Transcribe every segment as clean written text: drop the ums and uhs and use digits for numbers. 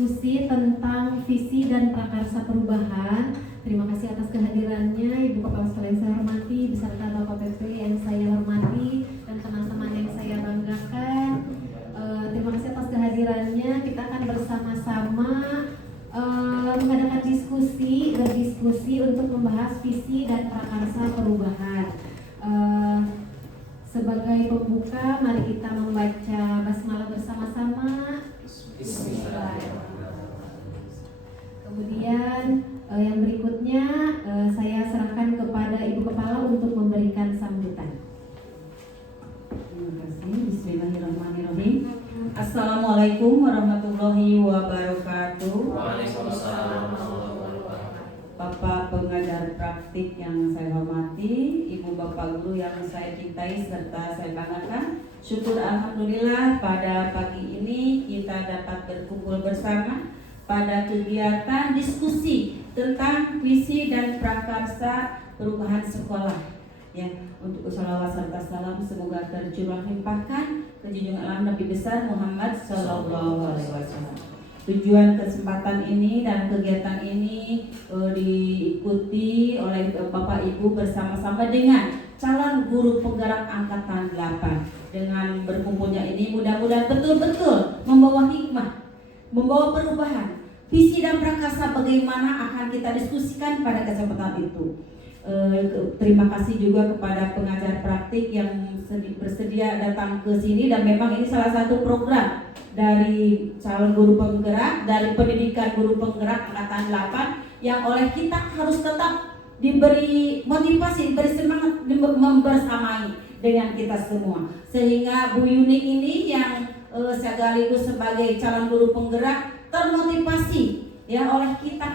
berdiskusi tentang visi dan prakarsa perubahan. Terima kasih atas kehadirannya Ibu Kepala Sekolah yang saya hormati, beserta Bapak PP yang saya hormati, dan teman-teman yang saya banggakan. Terima kasih atas kehadirannya. Kita akan bersama-sama mengadakan berdiskusi untuk membahas visi dan prakarsa perubahan. Sebagai pembuka, mari kita membaca basmalah bersama-sama. Kemudian yang berikutnya saya serahkan kepada Ibu Kepala untuk memberikan sambutan. Terima kasih. Bismillahirrahmanirrahim. Assalamualaikum warahmatullahi wabarakatuh. Waalaikumsalam. Bapak pengajar praktik yang saya hormati, Ibu Bapak Guru yang saya cintai serta saya banggakan. Syukur alhamdulillah pada pagi ini kita dapat berkumpul bersama pada kegiatan diskusi tentang visi dan prakarsa perubahan sekolah. Ya, untuk sholawat serta salam semoga tercurah limpahkan ke junjungan alam Nabi besar Muhammad Sallallahu Alaihi Wasallam. Tujuan kesempatan ini dan kegiatan ini diikuti oleh Bapak Ibu bersama-sama dengan calon guru penggerak angkatan 8. Dengan berkumpulnya ini mudah-mudahan betul-betul membawa hikmah, membawa perubahan, visi dan prakarsa bagaimana akan kita diskusikan pada kesempatan itu. Terima kasih juga kepada pengajar praktik yang bersedia datang ke sini, dan memang ini salah satu program dari calon guru penggerak, dari pendidikan guru penggerak angkatan 8 yang oleh kita harus tetap diberi motivasi, diberi semangat, membersamai dengan kita semua. Sehingga Bu Yuni ini yang sekaligus sebagai calon guru penggerak termotivasi ya oleh kita,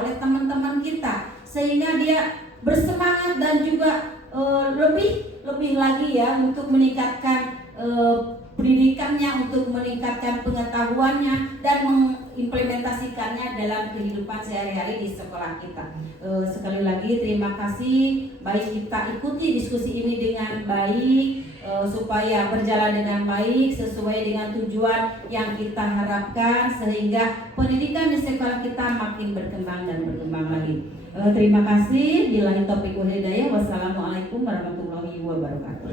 oleh teman-teman kita, sehingga dia bersemangat dan juga lebih lagi ya untuk meningkatkan pendidikannya, untuk meningkatkan pengetahuannya dan mengimplementasikannya dalam kehidupan sehari-hari di sekolah kita. Sekali lagi terima kasih. Baik, kita ikuti diskusi ini dengan baik supaya berjalan dengan baik sesuai dengan tujuan yang kita harapkan, sehingga pendidikan di sekolah kita makin berkembang dan berkembang lagi. Terima kasih. Billahi taufiq wal hidayah. Wassalamualaikum warahmatullahi wabarakatuh.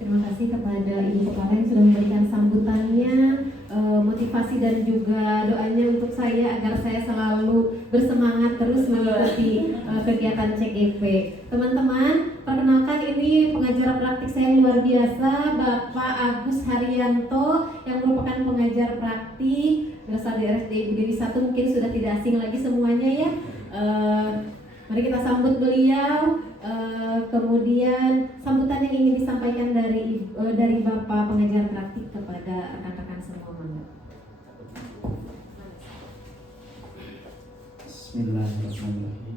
Terima kasih kepada Ibu Kepala yang sudah memberikan sambutannya, motivasi dan juga doanya untuk saya agar saya selalu bersemangat terus mengikuti kegiatan CGP. Teman-teman, perkenalkan ini pengajar praktik saya yang luar biasa, Bapak Agus Haryanto, yang merupakan pengajar praktik berasal dari RSD Ibu Dewi 1, mungkin sudah tidak asing lagi semuanya ya. Mari kita sambut beliau. Kemudian sambutan yang ingin disampaikan dari Bapak pengajar praktik kepada rekan-rekan semua, monggo. Bismillahirrahmanirrahim.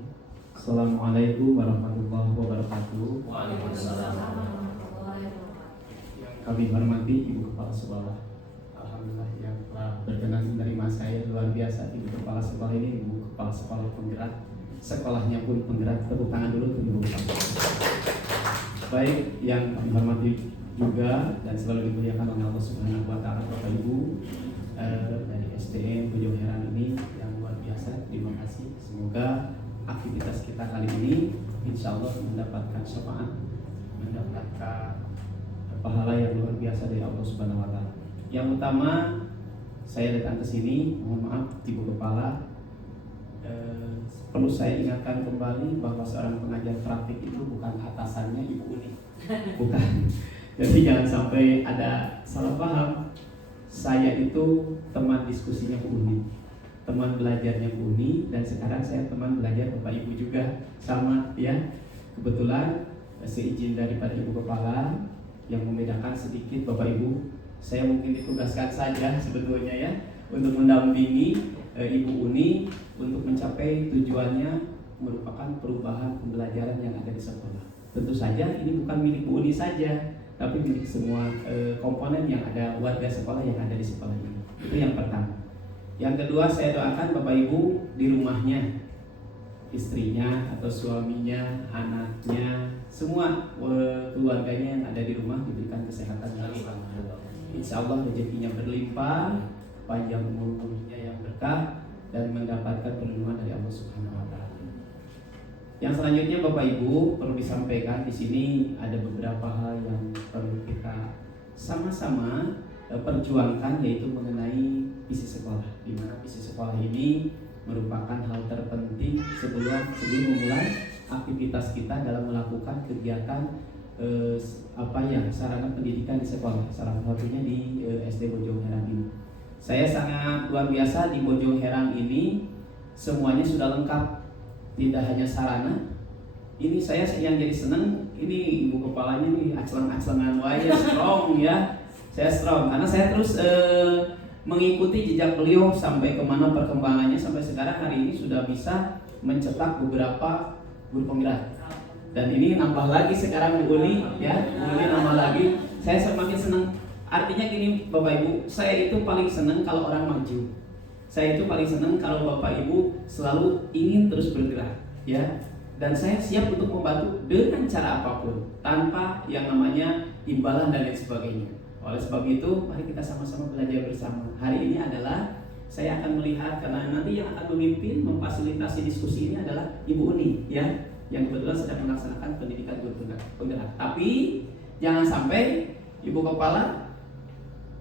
Assalamualaikum warahmatullahi wabarakatuh. Waalaikumsalam. Kami hormati Ibu Kepala Sekolah. Alhamdulillah yang telah berkenan menerima saya, luar biasa. Ibu Kepala Sekolah ini Ibu Kepala Sekolah penggerak. Sekolahnya pun penggerak. Tepuk tangan dulu untuk Ibu Kepala. Baik, yang kami hormati juga dan selalu dimuliakan oleh Allah Subhanahu wa Ta'ala, Bapak Ibu dari SDM Bojong Heran ini yang luar biasa. Terima kasih. Semoga aktivitas kita kali ini insya Allah mendapatkan syafaat, mendapatkan pahala yang luar biasa dari Allah Subhanahu wa Ta'ala. Yang utama, saya datang ke sini, mohon maaf Ibu Kepala, perlu saya ingatkan kembali bahwa seorang pengajar praktik itu bukan atasannya Ibu Uni, bukan. Jadi jangan sampai ada salah paham. Saya itu teman diskusinya Bu Uni, teman belajarnya Bu Uni, dan sekarang saya teman belajar Bapak Ibu juga, sama ya. Kebetulan seizin daripada Ibu Kepala yang membedakan sedikit Bapak Ibu, saya mungkin ditugaskan saja sebetulnya ya untuk mendampingi Ibu Uni untuk mencapai tujuannya merupakan perubahan pembelajaran yang ada di sekolah. Tentu saja ini bukan milik Bu Uni saja, tapi milik semua komponen yang ada, warga sekolah yang ada di sekolah ini. Itu yang pertama. Yang kedua, saya doakan Bapak Ibu di rumahnya, istrinya atau suaminya, anaknya, semua keluarganya yang ada di rumah diberikan kesehatan yang insya Allah rezekinya berlimpah, panjang umurnya yang berkah dan mendapatkan perlindungan dari Allah Subhanahu wa taala. Yang selanjutnya Bapak Ibu perlu disampaikan di sini ada beberapa hal yang perlu kita sama-sama perjuangkan, yaitu mengenai visi sekolah, di mana visi sekolah ini merupakan hal terpenting sebelum memulai aktivitas kita dalam melakukan kegiatan sarana pendidikan di sekolah, salah satunya di SD Bojong Herang ini. Saya sangat luar biasa di Bojong Herang ini, semuanya sudah lengkap. Tidak hanya sarana, ini saya yang jadi senang, ini ibu kepalanya nih aclang-aclangan wae strong ya. Saya strong karena saya terus mengikuti jejak beliau sampai kemana perkembangannya, sampai sekarang hari ini sudah bisa mencetak beberapa guru penggerak. Dan ini nambah lagi sekarang Bu Uni ya, Bu Uni nambah lagi. Saya semakin senang. Artinya gini Bapak Ibu, saya itu paling senang kalau orang maju. Saya itu paling senang kalau Bapak Ibu selalu ingin terus bergerak, ya. Dan saya siap untuk membantu dengan cara apapun, tanpa yang namanya imbalan dan lain sebagainya. Oleh sebab itu, mari kita sama-sama belajar bersama. Hari ini adalah saya akan melihat, karena nanti yang akan memimpin, memfasilitasi diskusi ini adalah Ibu Uni, ya, yang kebetulan sedang melaksanakan pendidikan guru penggerak. Tapi jangan sampai Ibu Kepala,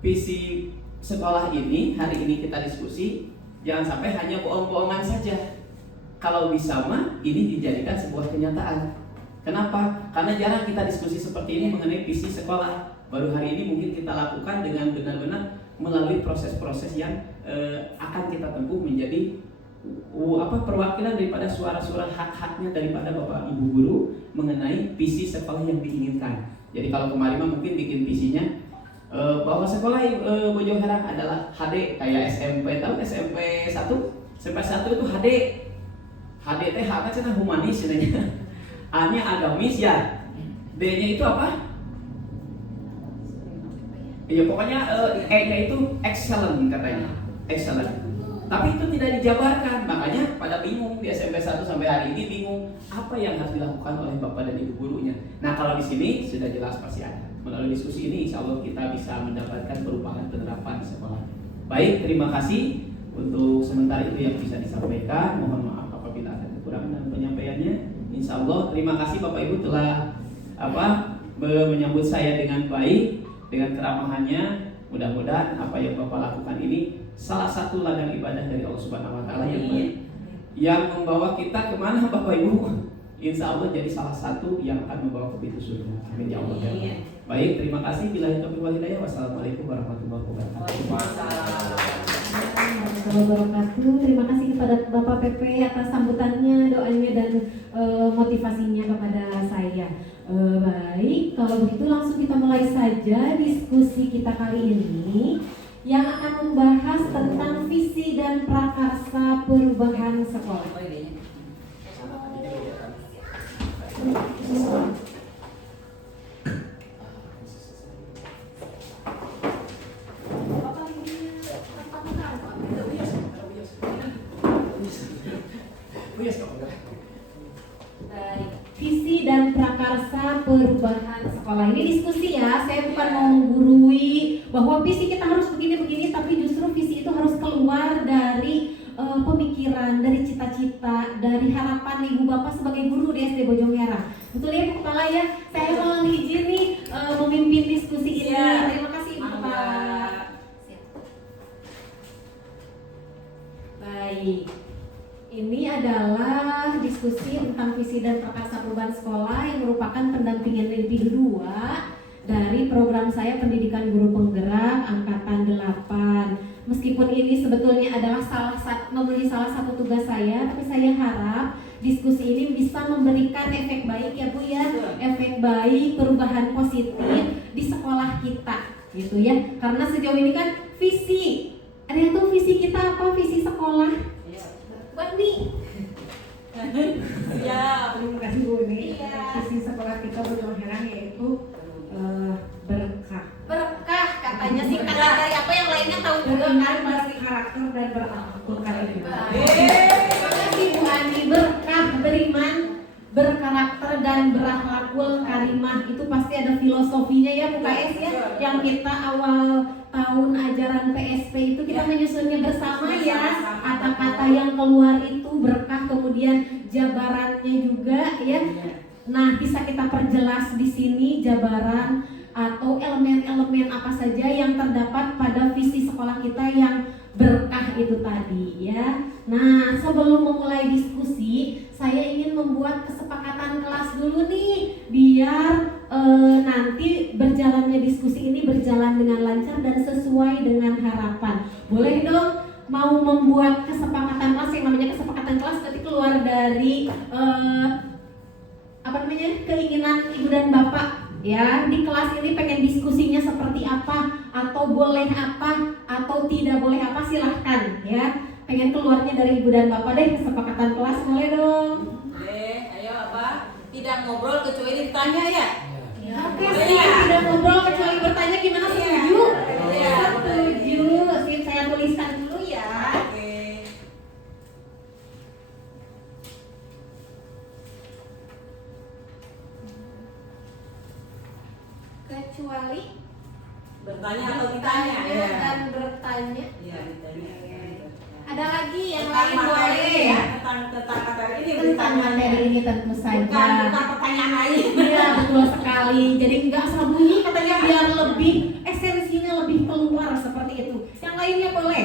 visi sekolah ini hari ini kita diskusi, jangan sampai hanya bohong-bohongan saja. Kalau bisa mah ini dijadikan sebuah kenyataan. Kenapa? Karena jarang kita diskusi seperti ini mengenai visi sekolah. Baru hari ini mungkin kita lakukan dengan benar-benar melalui proses-proses yang akan kita tempuh menjadi perwakilan daripada suara-suara hak-haknya daripada Bapak Ibu guru mengenai visi sekolah yang diinginkan. Jadi kalau kemarin mah mungkin bikin visinya bahwa sekolah Bojong Herang adalah HD kayak SMP, tahu SMP 1? SMP 1 itu HD. HD teh H nya humanis sebenarnya. A-nya agamis ya. D-nya itu apa? Ya pokoknya E-nya itu excellent katanya. Excellent. Tapi itu tidak dijabarkan, makanya pada bingung di SMP 1 sampai hari ini bingung apa yang harus dilakukan oleh Bapak dan Ibu gurunya. Nah, kalau di sini sudah jelas pasti ada. Melalui diskusi ini insya Allah kita bisa mendapatkan perubahan penerapan di sekolah. Baik, terima kasih untuk sementara itu yang bisa disampaikan. Mohon maaf apabila ada kekurangan dalam penyampaiannya. Insya Allah terima kasih Bapak Ibu telah menyambut saya dengan baik, dengan keramahannya. Mudah-mudahan apa yang Bapak lakukan ini salah satu ladang ibadah dari Allah Subhanahu wa taala yang baik, yang membawa kita kemana Bapak Ibu? Insya Allah jadi salah satu yang akan membawa ke pintu surga. Amin ya Allah. Baik, terima kasih. Billahi taufiq wal hidayah. Wassalamualaikum warahmatullahi wabarakatuh. Terima kasih kepada Bapak PP atas sambutannya, doanya dan motivasinya kepada saya. Baik, kalau begitu langsung kita mulai saja diskusi kita kali ini yang akan membahas tentang visi dan prakarsa perubahan sekolah. Visi dan prakarsa perubahan sekolah ini diskusi ya. Saya bukan mau menggurui bahwa visi kita harus begini-begini, tapi justru visi itu harus keluar dari pemikiran, dari cita-cita, dari harapan Ibu Bapak sebagai guru di SD Bojong Herang. Betul ya Bu Kepala ya? Saya mohon izin nih memimpin diskusi ini. Terima kasih Ibu Kepala. Baik. Ini adalah diskusi tentang visi dan prakarsa perubahan sekolah yang merupakan pendampingan lebih kedua dari program saya Pendidikan Guru Penggerak Angkatan 8. Meskipun ini sebetulnya adalah memenuhi salah satu tugas saya, tapi saya harap diskusi ini bisa memberikan efek baik ya Bu ya, efek baik, perubahan positif di sekolah kita gitu ya. Karena sejauh ini kan visi, ada yang tahu visi kita apa? Visi sekolah. Bandi. Ya, terima kasih Bu Uni. Iya. Visi sekolah kita Bojong Herang yaitu berkah. Berkah katanya singkatan dari apa yang lainnya tahu juga kan? Berkarakter dan berakhlakul karimah. Terima kasih Bu Ani. Berkah, beriman, berkarakter dan berakhlakul karimah, itu pasti ada filosofinya ya Bu KS ya. Yang kita awal tahun ajaran PSP itu kita bisa menyusunnya bersama ya. Kata-kata yang keluar itu berkah, kemudian jabarannya juga ya. Nah, bisa kita perjelas di sini jabaran atau elemen-elemen apa saja yang terdapat pada visi sekolah kita yang berkah itu tadi ya. Nah, sebelum memulai diskusi, saya ingin membuat kesepakatan kelas dulu nih biar nanti berjalannya diskusi ini berjalan dengan lancar dan sesuai dengan harapan. Boleh dong mau membuat kesepakatan kelas, yang namanya kesepakatan kelas nanti keluar dari keinginan ibu dan bapak ya. Di kelas ini pengen diskusinya seperti apa, atau boleh apa, atau tidak boleh apa, silahkan ya. Pengen keluarnya dari ibu dan bapak deh kesepakatan kelas, boleh dong. Ayo apa? Tidak ngobrol kecuali ditanya ya. Oke, tidak ngobrol kecuali bertanya, gimana, setuju? Setuju. Sip, saya tuliskan dulu ya. Kecuali Bertanya atau ditanya ya. dan bertanya. Iya, ditanya. Ada lagi yang Tentang lain materi boleh ya, tentang materi ini tentang materi ini tentu saja. bukan pertanyaan lain. Iya, betul sekali. Jadi nggak asal bunyi katanya, biar lebih esensinya lebih keluar seperti itu. Yang lainnya boleh.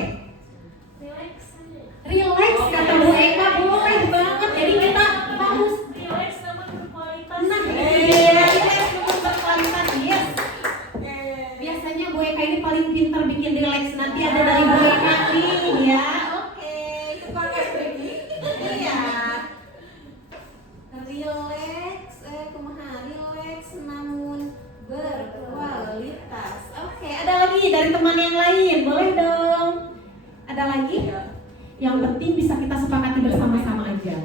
Relax kata Bu Eka, boleh banget. Jadi kita harus Relax sama berkualitas. nah relax namun berkualitas. Yes. Biasanya Bu Eka ini paling pintar bikin relax. Nanti ada dari Bu Eka nih ya. Oke, itu pakai begini. Iya. Relax, kumaha relax namun berkualitas. Oke, ada lagi dari teman yang lain, boleh dong. Ada lagi? Yang penting bisa kita sepakati bersama-sama aja.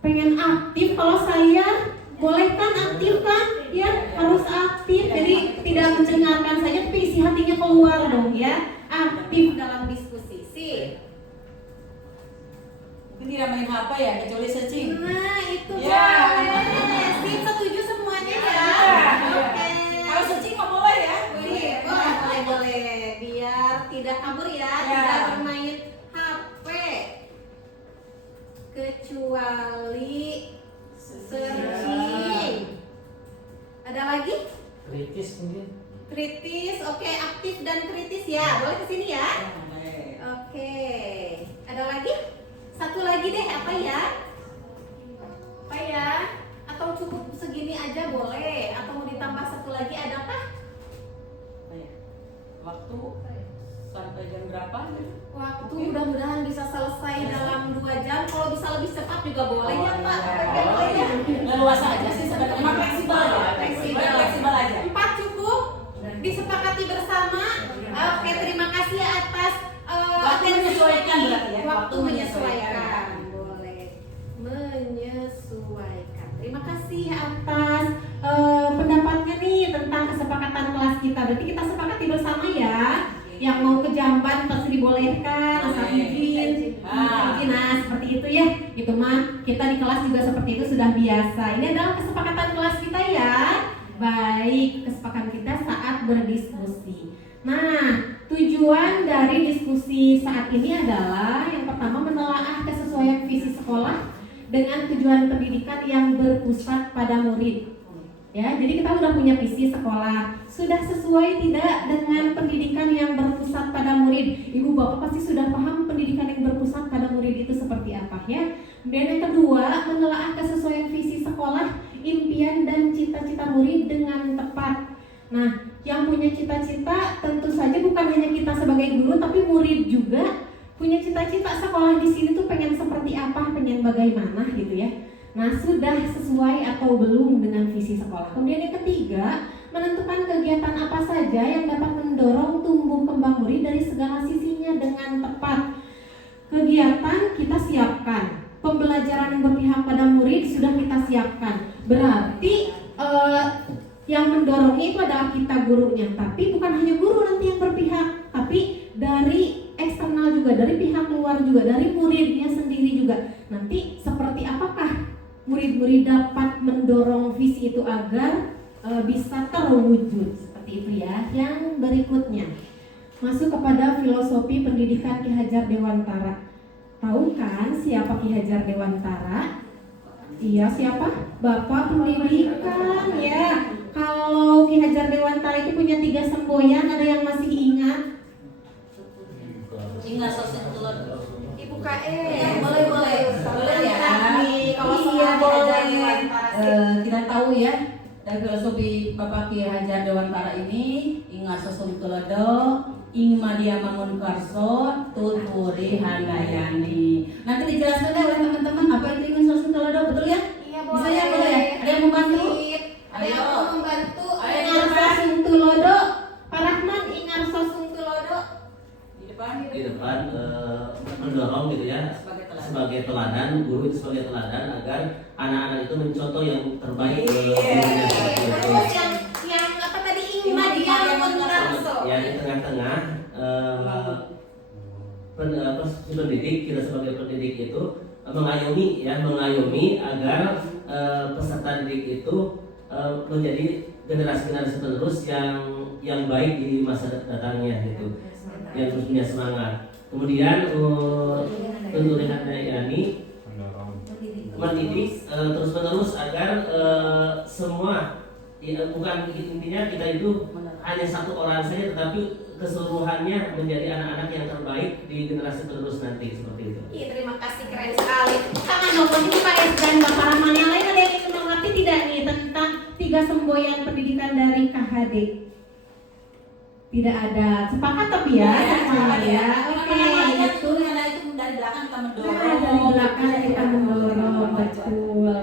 Pengen aktif, kalau saya boleh kan aktif kan? Ya, harus aktif. Jadi tidak mendengarkan saja, tapi isi hatinya keluar dong ya. Aktif dalam diskusi. Sip. Mungkin tidak main HP ya, kecuali searching. Nah, itu Ya. boleh. Sip, setuju semuanya ya. Oke. Kalau searching nggak boleh ya? Boleh. Biar tidak kabur ya, Ya. tidak bermain HP. Kecuali searching. Ada lagi? Kritis mungkin. Kritis, oke, aktif dan kritis ya. Boleh kesini ya. Oke. Ada lagi? Satu lagi deh, apa ya? Apa ya? Atau cukup segini aja boleh? Atau mau ditambah satu lagi, adakah? Waktu sampai jam berapa gitu? Waktu mudah-mudahan bisa selesai dalam 2 jam. Kalau bisa lebih cepat juga boleh ya Pak. iya. Boleh ya. Leluasa aja sih sebenarnya. Emang fleksibel ya? Fleksibel aja. 4 cukup? Disepakati bersama. Oke, terima kasih atas Waktu menyesuaikan berarti ya? Waktu Waktu menyesuaikan. Boleh. Menyesuaikan. Terima kasih atas pendapatnya nih tentang kesepakatan kelas kita. Berarti kita sepakati bersama ya. Yang mau ke Jamban pasti dibolehkan, asal izin. Nah, seperti itu ya. Itu mah kita di kelas juga seperti itu sudah biasa. Ini adalah kesepakatan kelas kita ya. Baik, kesepakatan kita saat berdiskusi. Nah, tujuan dari diskusi saat ini adalah yang pertama menelaah kesesuaian visi sekolah dengan tujuan pendidikan yang berpusat pada murid. Ya, jadi kita udah punya visi sekolah, sudah sesuai tidak dengan pendidikan yang berpusat pada murid. Ibu bapak pasti sudah paham pendidikan yang berpusat pada murid itu seperti apa ya. Dan yang kedua, menelaah kesesuaian visi sekolah, impian dan cita-cita murid dengan tepat. Nah, yang punya cita-cita tentu saja bukan hanya kita sebagai guru, tapi murid juga punya cita-cita sekolah di sini tuh pengen seperti apa, pengen bagaimana gitu ya. Nah, sudah sesuai atau belum dengan visi sekolah. Kemudian yang ketiga, menentukan kegiatan apa saja yang dapat mendorong tumbuh kembang murid dari segala sisinya dengan tepat. Kegiatan kita siapkan, pembelajaran yang berpihak pada murid sudah kita siapkan. Berarti yang mendorongnya itu adalah kita gurunya, tapi bukan hanya guru nanti yang berpihak, tapi dari eksternal juga, dari pihak luar juga, dari muridnya sendiri juga. Nanti seperti apakah murid-murid dapat mendorong visi itu agar bisa terwujud seperti itu ya. Yang berikutnya, masuk kepada filosofi pendidikan Ki Hajar Dewantara. Tahu kan siapa Ki Hajar Dewantara? Iya, siapa? Bapak pendidikan ya. Kalau Ki Hajar Dewantara itu punya 3 semboyan, ada yang masih ingat? Ingat sosok telur. Ibu KE. Boleh ya. Kalau Iya, boleh. Kita tahu ya dari filosofi Bapak Ki Hajar Dewantara ini, ingat sosok tulodo, ing madia mangun karso, tuturi handayani. Nanti dijelaskan deh oleh teman-teman apa itu ingat sosok tulodo, betul ya? Iya, Bisa ya, boleh ya? Ada yang membantu? Ada yang mau membantu. Ayo, Ingar sosung tulodo. Pak Rahman, ingar sosung tulodo. Di depan. Di depan mendorong gitu ya Sebagai teladan. sebagai teladan, guru itu sebagai teladan agar anak-anak itu mencontoh yang terbaik Terus yang apa tadi Ingma dia mengarso. ya di tengah-tengah si pendidik, kita sebagai pendidik itu mengayomi agar peserta didik itu menjadi generasi-generasi penerus yang baik di masa datangnya gitu, yang terus punya semangat. Kemudian Tuturi Handayani mendidik terus menerus agar semua bukan intinya kita itu hanya satu orang saja, tetapi keseluruhannya menjadi anak-anak yang terbaik di generasi penerus nanti, seperti itu. Iya, terima kasih, keren sekali. Tangan dong, ini Pak S dan Bapak Rahman. Yang lain ada yang ingin mengerti tidak nih tentang 3 semboyan pendidikan dari KHD? Tidak ada. Sepakat tapi ya, sepakat ya. Oke, itu itu dari belakang kita mendorong. Nah, dari belakang kita mendorong, betul.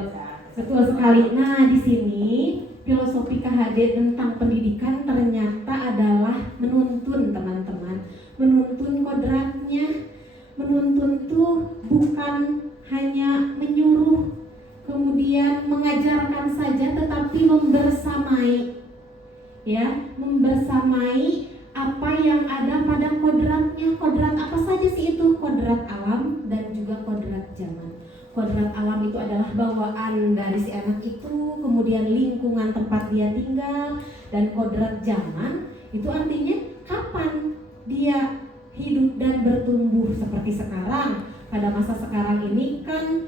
Betul sekali. Nah, di sini filosofi KHD tentang pendidikan ternyata adalah menuntun, teman-teman. Menuntun kodratnya. Menuntun tuh bukan hanya menyuruh, kemudian mengajarkan saja, tetapi membersamai. Ya, membersamai apa yang ada pada kodratnya. Kodrat apa saja sih itu? Kodrat alam dan juga kodrat zaman. Kodrat alam itu adalah bawaan dari si anak itu, kemudian lingkungan tempat dia tinggal, dan kodrat zaman itu artinya kapan dia hidup dan bertumbuh. Seperti sekarang, pada masa sekarang ini kan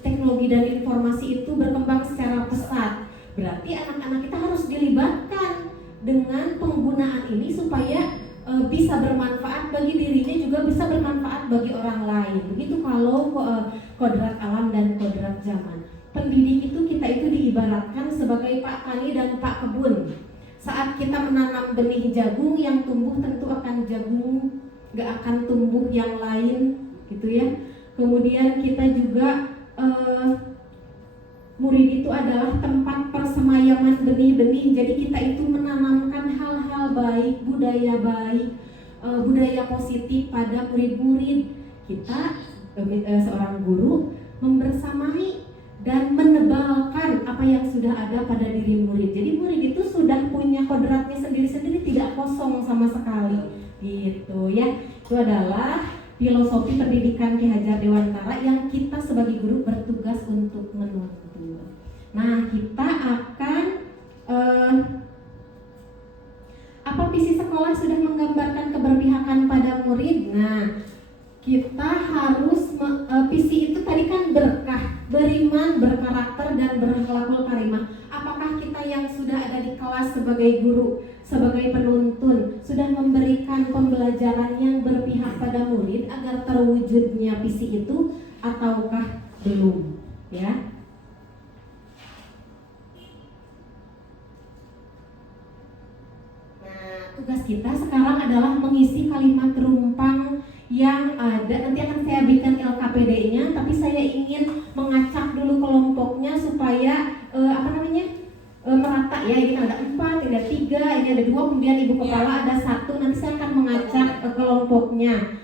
teknologi dan informasi itu berkembang secara pesat. Berarti anak-anak kita harus dilibatkan dengan penggunaan ini supaya bisa bermanfaat bagi dirinya, juga bisa bermanfaat bagi orang lain. Begitu kalau kodrat alam dan kodrat zaman. Pendidik itu kita itu diibaratkan sebagai Pak Tani dan Pak Kebun. Saat kita menanam benih jagung, yang tumbuh tentu akan jagung, gak akan tumbuh yang lain, gitu ya. Kemudian kita juga murid itu adalah tempat persemayaman benih-benih. Jadi kita itu menanamkan hal-hal baik, budaya positif pada murid-murid. Kita seorang guru membersamai dan menebalkan apa yang sudah ada pada diri murid. Jadi murid itu sudah punya kodratnya sendiri-sendiri, tidak kosong sama sekali. Gitu ya. Itu adalah filosofi pendidikan Ki Hajar Dewantara yang kita sebagai guru bertugas untuk menuntun. Nah, kita akan apa visi sekolah sudah menggambarkan keberpihakan pada murid. Nah, kita harus visi itu tadi kan berkah, beriman, berkarakter, dan berakhlakul karimah. Apakah kita yang sudah ada di kelas sebagai guru, sebagai penuntun, sudah memberikan pembelajaran yang berpihak pada murid agar terwujudnya visi itu, ataukah belum? Ya. Nah, tugas kita sekarang adalah mengisi kalimat rumpang yang ada. Nanti akan saya berikan LKPD-nya, tapi saya ingin mengacak dulu kelompoknya supaya merata ya. Ini ada 4, ini ada 3, ini ada 2, kemudian ibu kepala ada 1. Nanti saya akan mengacak kelompoknya.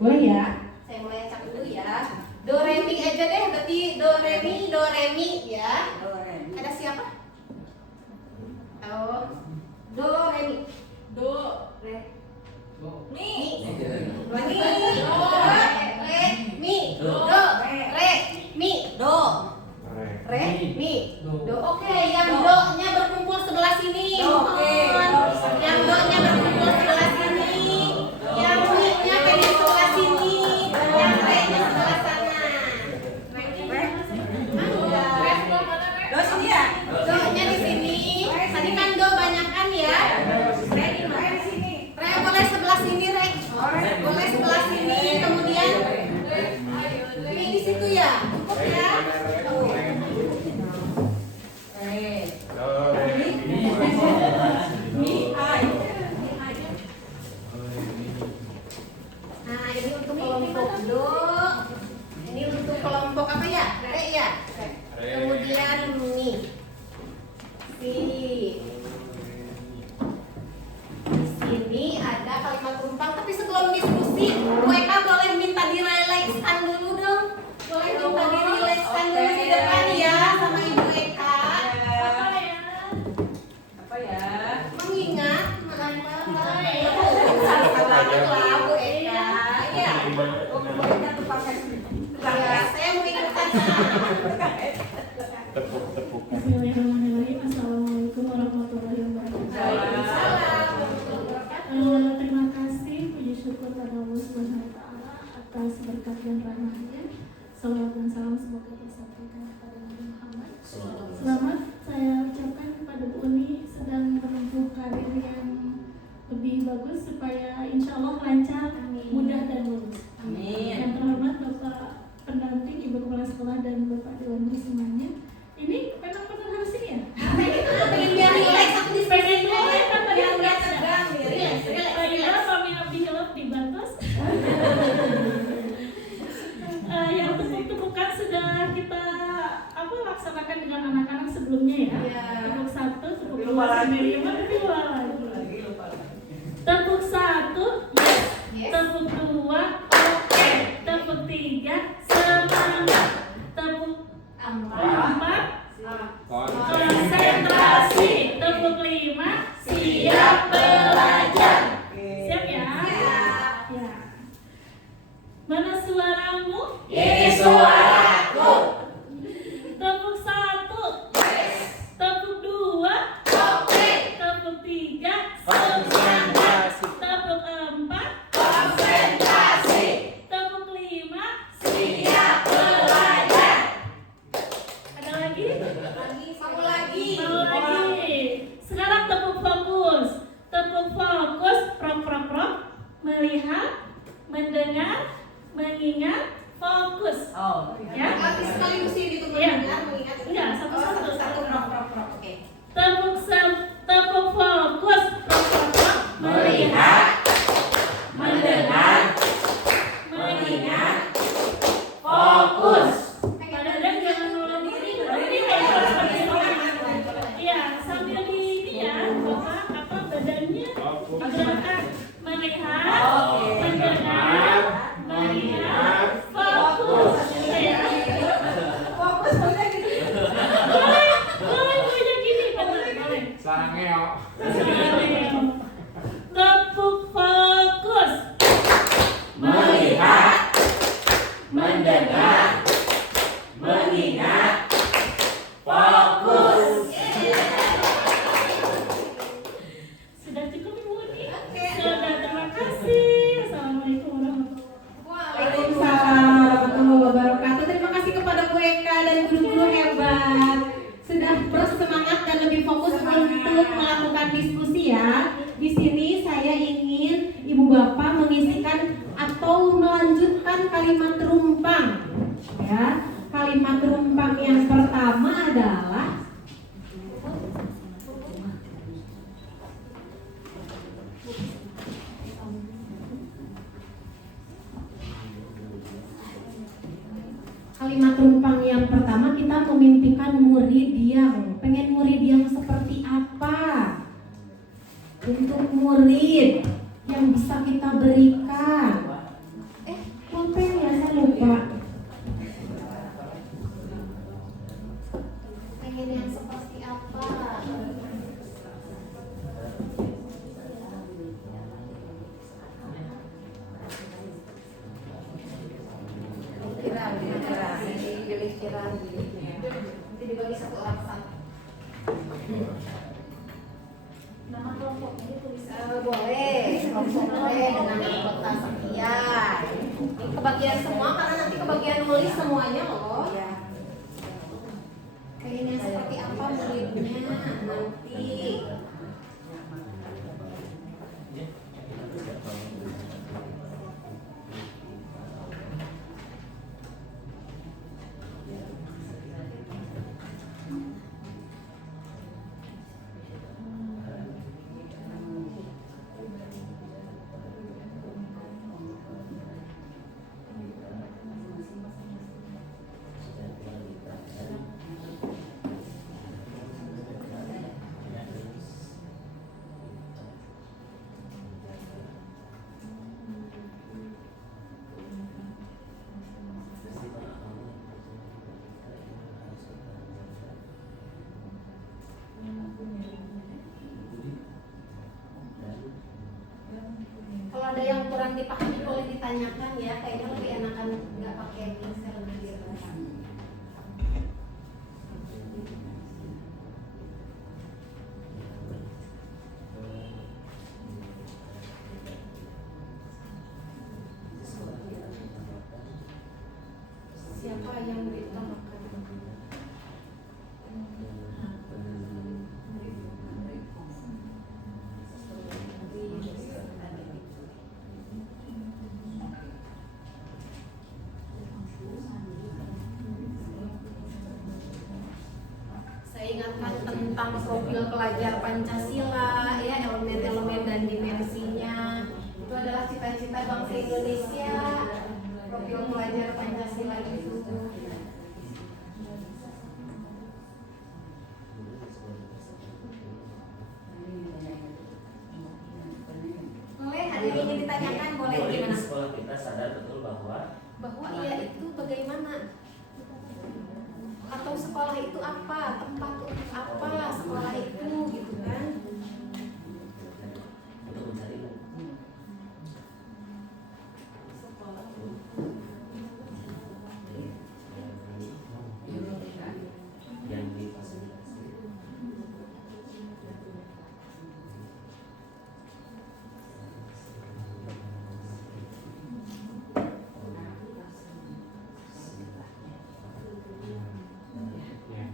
Boleh ya? Saya mulai acak dulu ya. Do re mi aja deh, berarti do re mi ya. Ada siapa? Oh, do re mi. Do re mi. Lagi. Do re mi. Do re mi. Do re mi. Do. Oke, yang do-nya berkumpul sebelah sini. Oke. Ya, Tepuk-tepuk. Bismillahirrahmanirrahim. Assalamualaikum warahmatullahi wabarakatuh. Terima kasih, puji syukur pada Allah Subhanahu wa Ta'ala atas berkat dan rahmatnya. Salawat dan salam semoga tersampaikan kepada Nabi Muhammad. Selamat saya ucapkan kepada Bu Uni sedang menempuh karir yang lebih bagus supaya insya Allah lancar, mudah dan lulus. Amin. Yang terhormat Bapak pendamping, Ibu Kepala Sekolah dan Bapak Dewan Guru semuanya. Ini memang benar harus ini ya? Pengen biar relax, aku di Pengen relax, kan tadi biar udah nggak tegang, Iya, Baiklah, kami abdi hilaf di Bantos. Yang tepuk-tepukan sudah kita laksanakan dengan anak-anak sebelumnya ya. Tepuk 1, tepuk 2, sampai 5, tapi lupa lagi. Tepuk 1, yes. Tepuk 2, oke. Tepuk 3, semangat. Tepuk 4, konsentrasi. Tepuk 5, siap belajar. Siap ya? Ya. Mana suaramu? Ini suaraku. Tepuk 1, tepuk 2, Oke. tepuk 3, Konsentrasi. tepuk 4, Konsentrasi. tepuk 5. Siap belajar. Ada lagi? Mau lagi. Mau lagi. Sekarang tepuk fokus. Tepuk fokus, prok. Melihat, mendengar, mengingat, fokus. Oh, Ya? Tapi sekaligus ini ditunggu Iya. dengar, mengingat. Enggak, satu-satu. Satu, prok. Oke. Tepuk fokus, prok. melihat, mendengar, mengingat, fokus. Pak Dadang jangan nolong diri. Ini kayak seperti ini. Iya, sambil di ini ya, Bapak badannya gerakan melihat, mendengar, mengingat, fokus. Ya. Fokus udah gitu. Boleh punya gini, boleh. Sangeo. Tepuk fokus. melihat, mendengar, mengingat, fokus. Sudah cukup Ibu Uni? Sudah, terima kasih. Assalamualaikum warahmatullahi wabarakatuh. Waalaikumsalam warahmatullahi wabarakatuh. Terima kasih kepada Bu Eka dan guru-guru hebat. Sudah bersemangat dan lebih fokus untuk melakukan diskusi ya. Di sini saya ingin Ibu Bapak mengisikan atau melanjutkan kalimat terumpang. Ya, kalimat terumpang yang pertama adalah kalimat terumpang yang pertama kita memimpikan murid yang pengen murid yang seperti apa untuk murid yang bisa kita berikan. Pulpen ya, saya lupa. Pengen yang seperti apa? Kira-kira nanti dibagi satu orang satu. Nama kelompoknya ditulis boleh, kelompok boleh dengan anggota sekian. Ini kebagian semua karena nanti kebagian nulis semuanya loh. Pengennya seperti apa muridnya nanti. Kalau ada yang kurang dipahami boleh ditanyakan ya, kayaknya lebih enakan nggak pakai tulis lebih jelas. Siapa yang diutamakan? Saya ingatkan tentang profil pelajar Pancasila, ya, elemen-elemen dan dimensinya. Itu adalah cita-cita bangsa Indonesia. Profil pelajar Pancasila itu. Boleh, ada yang ingin ditanyakan? Boleh, Boleh di gimana? sekolah kita sadar betul bahwa Ya itu bagaimana? Atau sekolah itu apa? Tempat untuk apa sekolah itu, gitu kan? untuk mencari yang difasilitasi. Ya,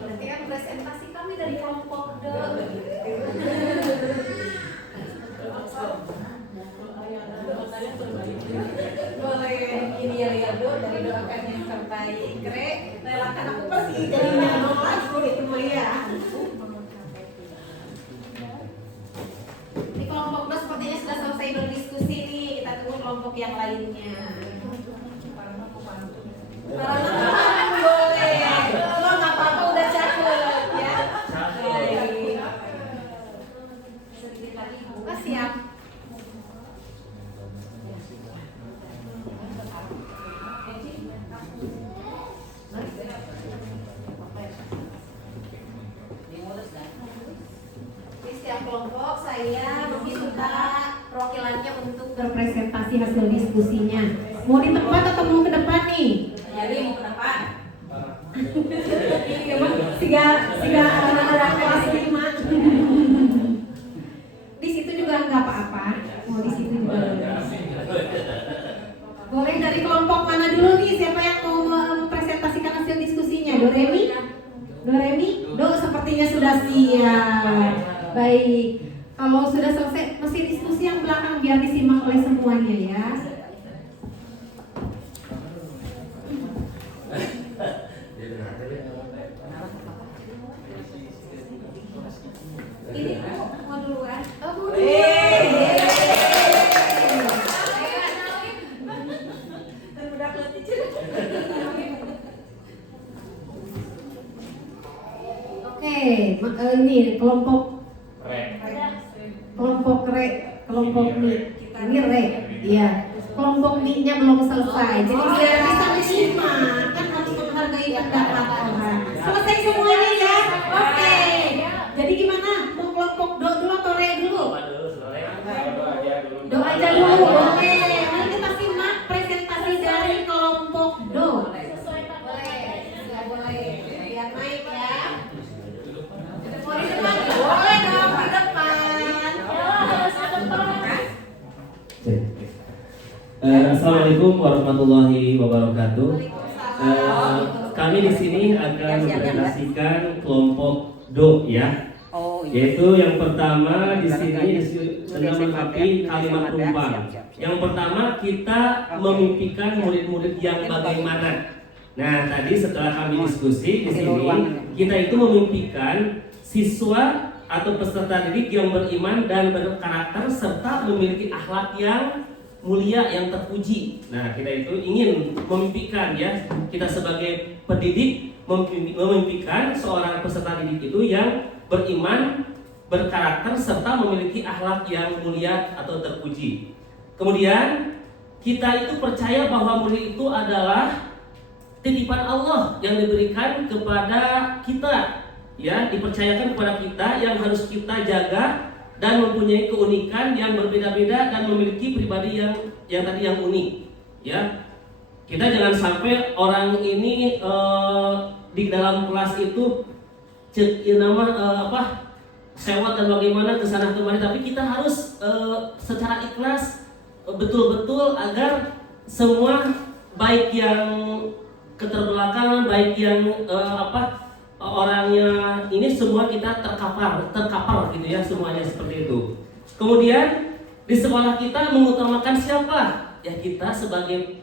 Berarti kan presentasi kami dari kelompok D. Boleh ini ya Bu, dari doakan yang terbaik. Greg, relakan aku pergi jadinya nolas gitu ya. Ini kelompok D sepertinya sudah selesai berdiskusi nih. Kita tunggu kelompok yang lainnya. Boleh. Lo nggak apa-apa udah cakep ya. Baik. Sedikit lagi buka siap. Di setiap kelompok saya meminta perwakilannya untuk berpresentasi hasil diskusinya. Mau di tempat atau mau ke depan nih? Jadi mau ke depan. Siga anak-anak kelas 5. Di situ juga nggak apa-apa. Mau di situ juga boleh. Boleh dari kelompok mana dulu nih? Siapa yang mau mempresentasikan hasil diskusinya? Doremi? Do sepertinya sudah siap. Baik. Kalau sudah selesai, masih diskusi yang belakang biar disimak oleh semuanya ya. Ini mau duluan? Oh, mau duluan. Oke, ini kelompok kelompok mi. Ini re, iya. Kelompok mi-nya belum selesai. Jadi biar bisa menyimak, kan harus menghargai pendapat orang. Selesai semuanya ya. Oke. Jadi gimana? Mau kelompok do dulu atau re dulu? Do aja dulu. Oke. Mari kita simak presentasi dari kelompok do. Boleh. Biar naik ya. Mau di depan? Boleh dong di depan. Assalamualaikum warahmatullahi wabarakatuh. Kami di sini akan mempresentasikan kelompok do ya. Yaitu yang pertama di sini menanggapi kalimat tumpang. Yang pertama kita memimpikan murid-murid yang bagaimana. Nah, tadi setelah kami diskusi di sini, kita itu memimpikan siswa atau peserta didik yang beriman dan berkarakter serta memiliki akhlak yang mulia yang terpuji. Nah, kita itu ingin memimpikan ya, kita sebagai pendidik memimpikan seorang peserta didik itu yang beriman, berkarakter serta memiliki akhlak yang mulia atau terpuji. Kemudian kita itu percaya bahwa murid itu adalah titipan Allah yang diberikan kepada kita, ya, dipercayakan kepada kita yang harus kita jaga dan mempunyai keunikan yang berbeda-beda dan memiliki pribadi yang tadi yang unik, ya. Kita jangan sampai orang ini di dalam kelas itu sewot dan bagaimana kesana kemari, tapi kita harus secara ikhlas betul-betul agar semua baik yang keterbelakangan, baik yang orangnya ini semua kita terkapar gitu ya, semuanya seperti itu. Kemudian di sekolah kita mengutamakan siapa? Ya kita sebagai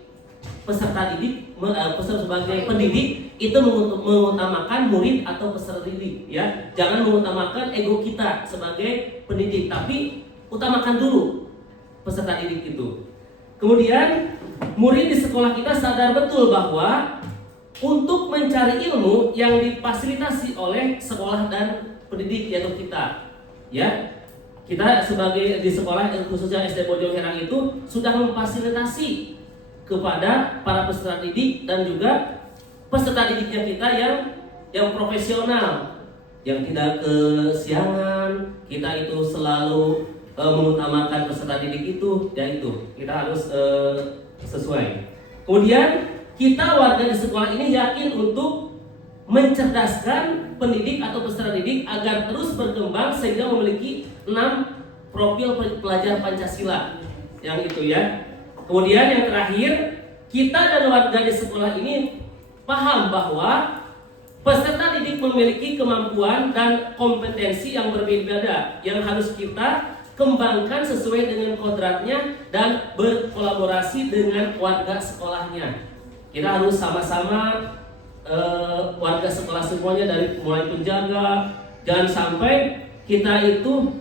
peserta didik, sebagai pendidik itu mengutamakan murid atau peserta didik ya. Jangan mengutamakan ego kita sebagai pendidik, tapi utamakan dulu peserta didik itu. Kemudian murid di sekolah kita sadar betul bahwa untuk mencari ilmu yang difasilitasi oleh sekolah dan pendidik yaitu kita ya. Kita sebagai di sekolah khususnya SD Bojong Herang itu sudah memfasilitasi kepada para peserta didik dan juga peserta didiknya kita yang profesional, yang tidak kesiangan. Kita itu selalu mengutamakan peserta didik itu, ya itu kita harus sesuai. Kemudian kita warga di sekolah ini yakin untuk mencerdaskan pendidik atau peserta didik agar terus berkembang sehingga memiliki 6 profil pelajar Pancasila yang itu ya. Kemudian yang terakhir, kita dan warga di sekolah ini paham bahwa peserta didik memiliki kemampuan dan kompetensi yang berbeda yang harus kita kembangkan sesuai dengan kodratnya dan berkolaborasi dengan warga sekolahnya. Kita harus sama-sama warga sekolah semuanya dari mulai penjaga, jangan sampai kita itu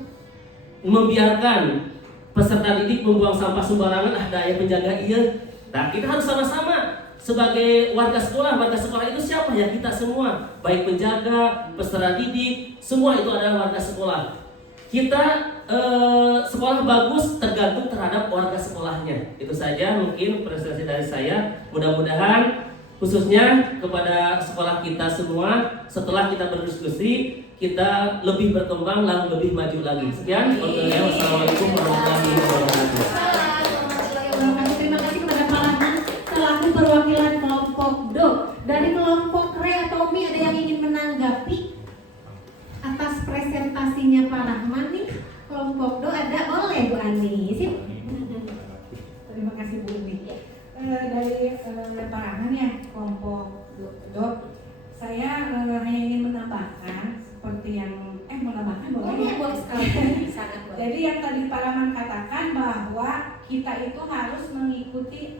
membiarkan peserta didik membuang sampah sembarangan, daya penjaga iya. Nah, kita harus sama-sama sebagai warga sekolah itu siapa ya? Kita semua, baik penjaga, peserta didik, semua itu adalah warga sekolah. Kita sekolah bagus tergantung terhadap warga sekolahnya. Itu saja mungkin presentasi dari saya. Mudah-mudahan khususnya kepada sekolah kita semua, setelah kita berdiskusi, kita lebih berkembang, lebih maju lagi. Sekian. Wassalamualaikum warahmatullahi wabarakatuh. Terima kasih kepada Pak Rahman selaku perwakilan kelompok Do. Dari kelompok Re atau Mi ada yang ingin menanggapi atas presentasinya Pak Rahman nih? Kelompok Do ada, boleh Bu Ani. Sip. Terima kasih Bu Umi. Dari Pak Rahman ya, kelompok Do, saya hanya ingin menambahkan seperti yang menambahkan boleh sekali. Sangat boleh. Jadi yang tadi Pak Rahman katakan bahwa kita itu harus mengikuti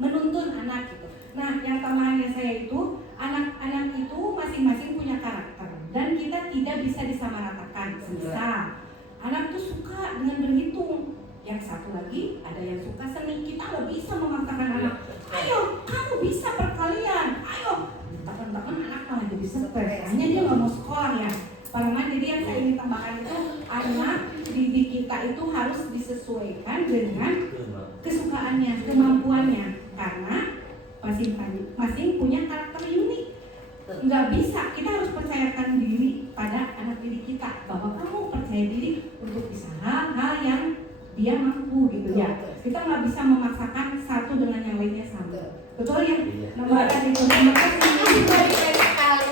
menuntun anak gitu. Nah, yang tambahannya saya itu anak-anak itu masing-masing punya karakter dan kita tidak bisa disamaratakan. Misal anak tuh suka dengan berhitung, yang satu lagi ada yang suka seni. Kita nggak bisa memaksakan anak, ayo kamu bisa perkalian, ayo. Takkan anak malah jadi stres, hanya dia nggak mau sekolah ya. Pak Rahman, jadi yang saya ingin tambahkan itu anak didik kita itu harus disesuaikan dengan kesukaannya, kemampuannya, karena masing-masing punya karakter unik. Nggak bisa, kita harus percayakan diri pada anak didik kita bahwa kamu percaya diri untuk bisa hal-hal yang dia mampu gitu ya. Kita nggak bisa memaksakan satu dengan yang lainnya sama. Betul ya? Nomor itu. Terima kasih.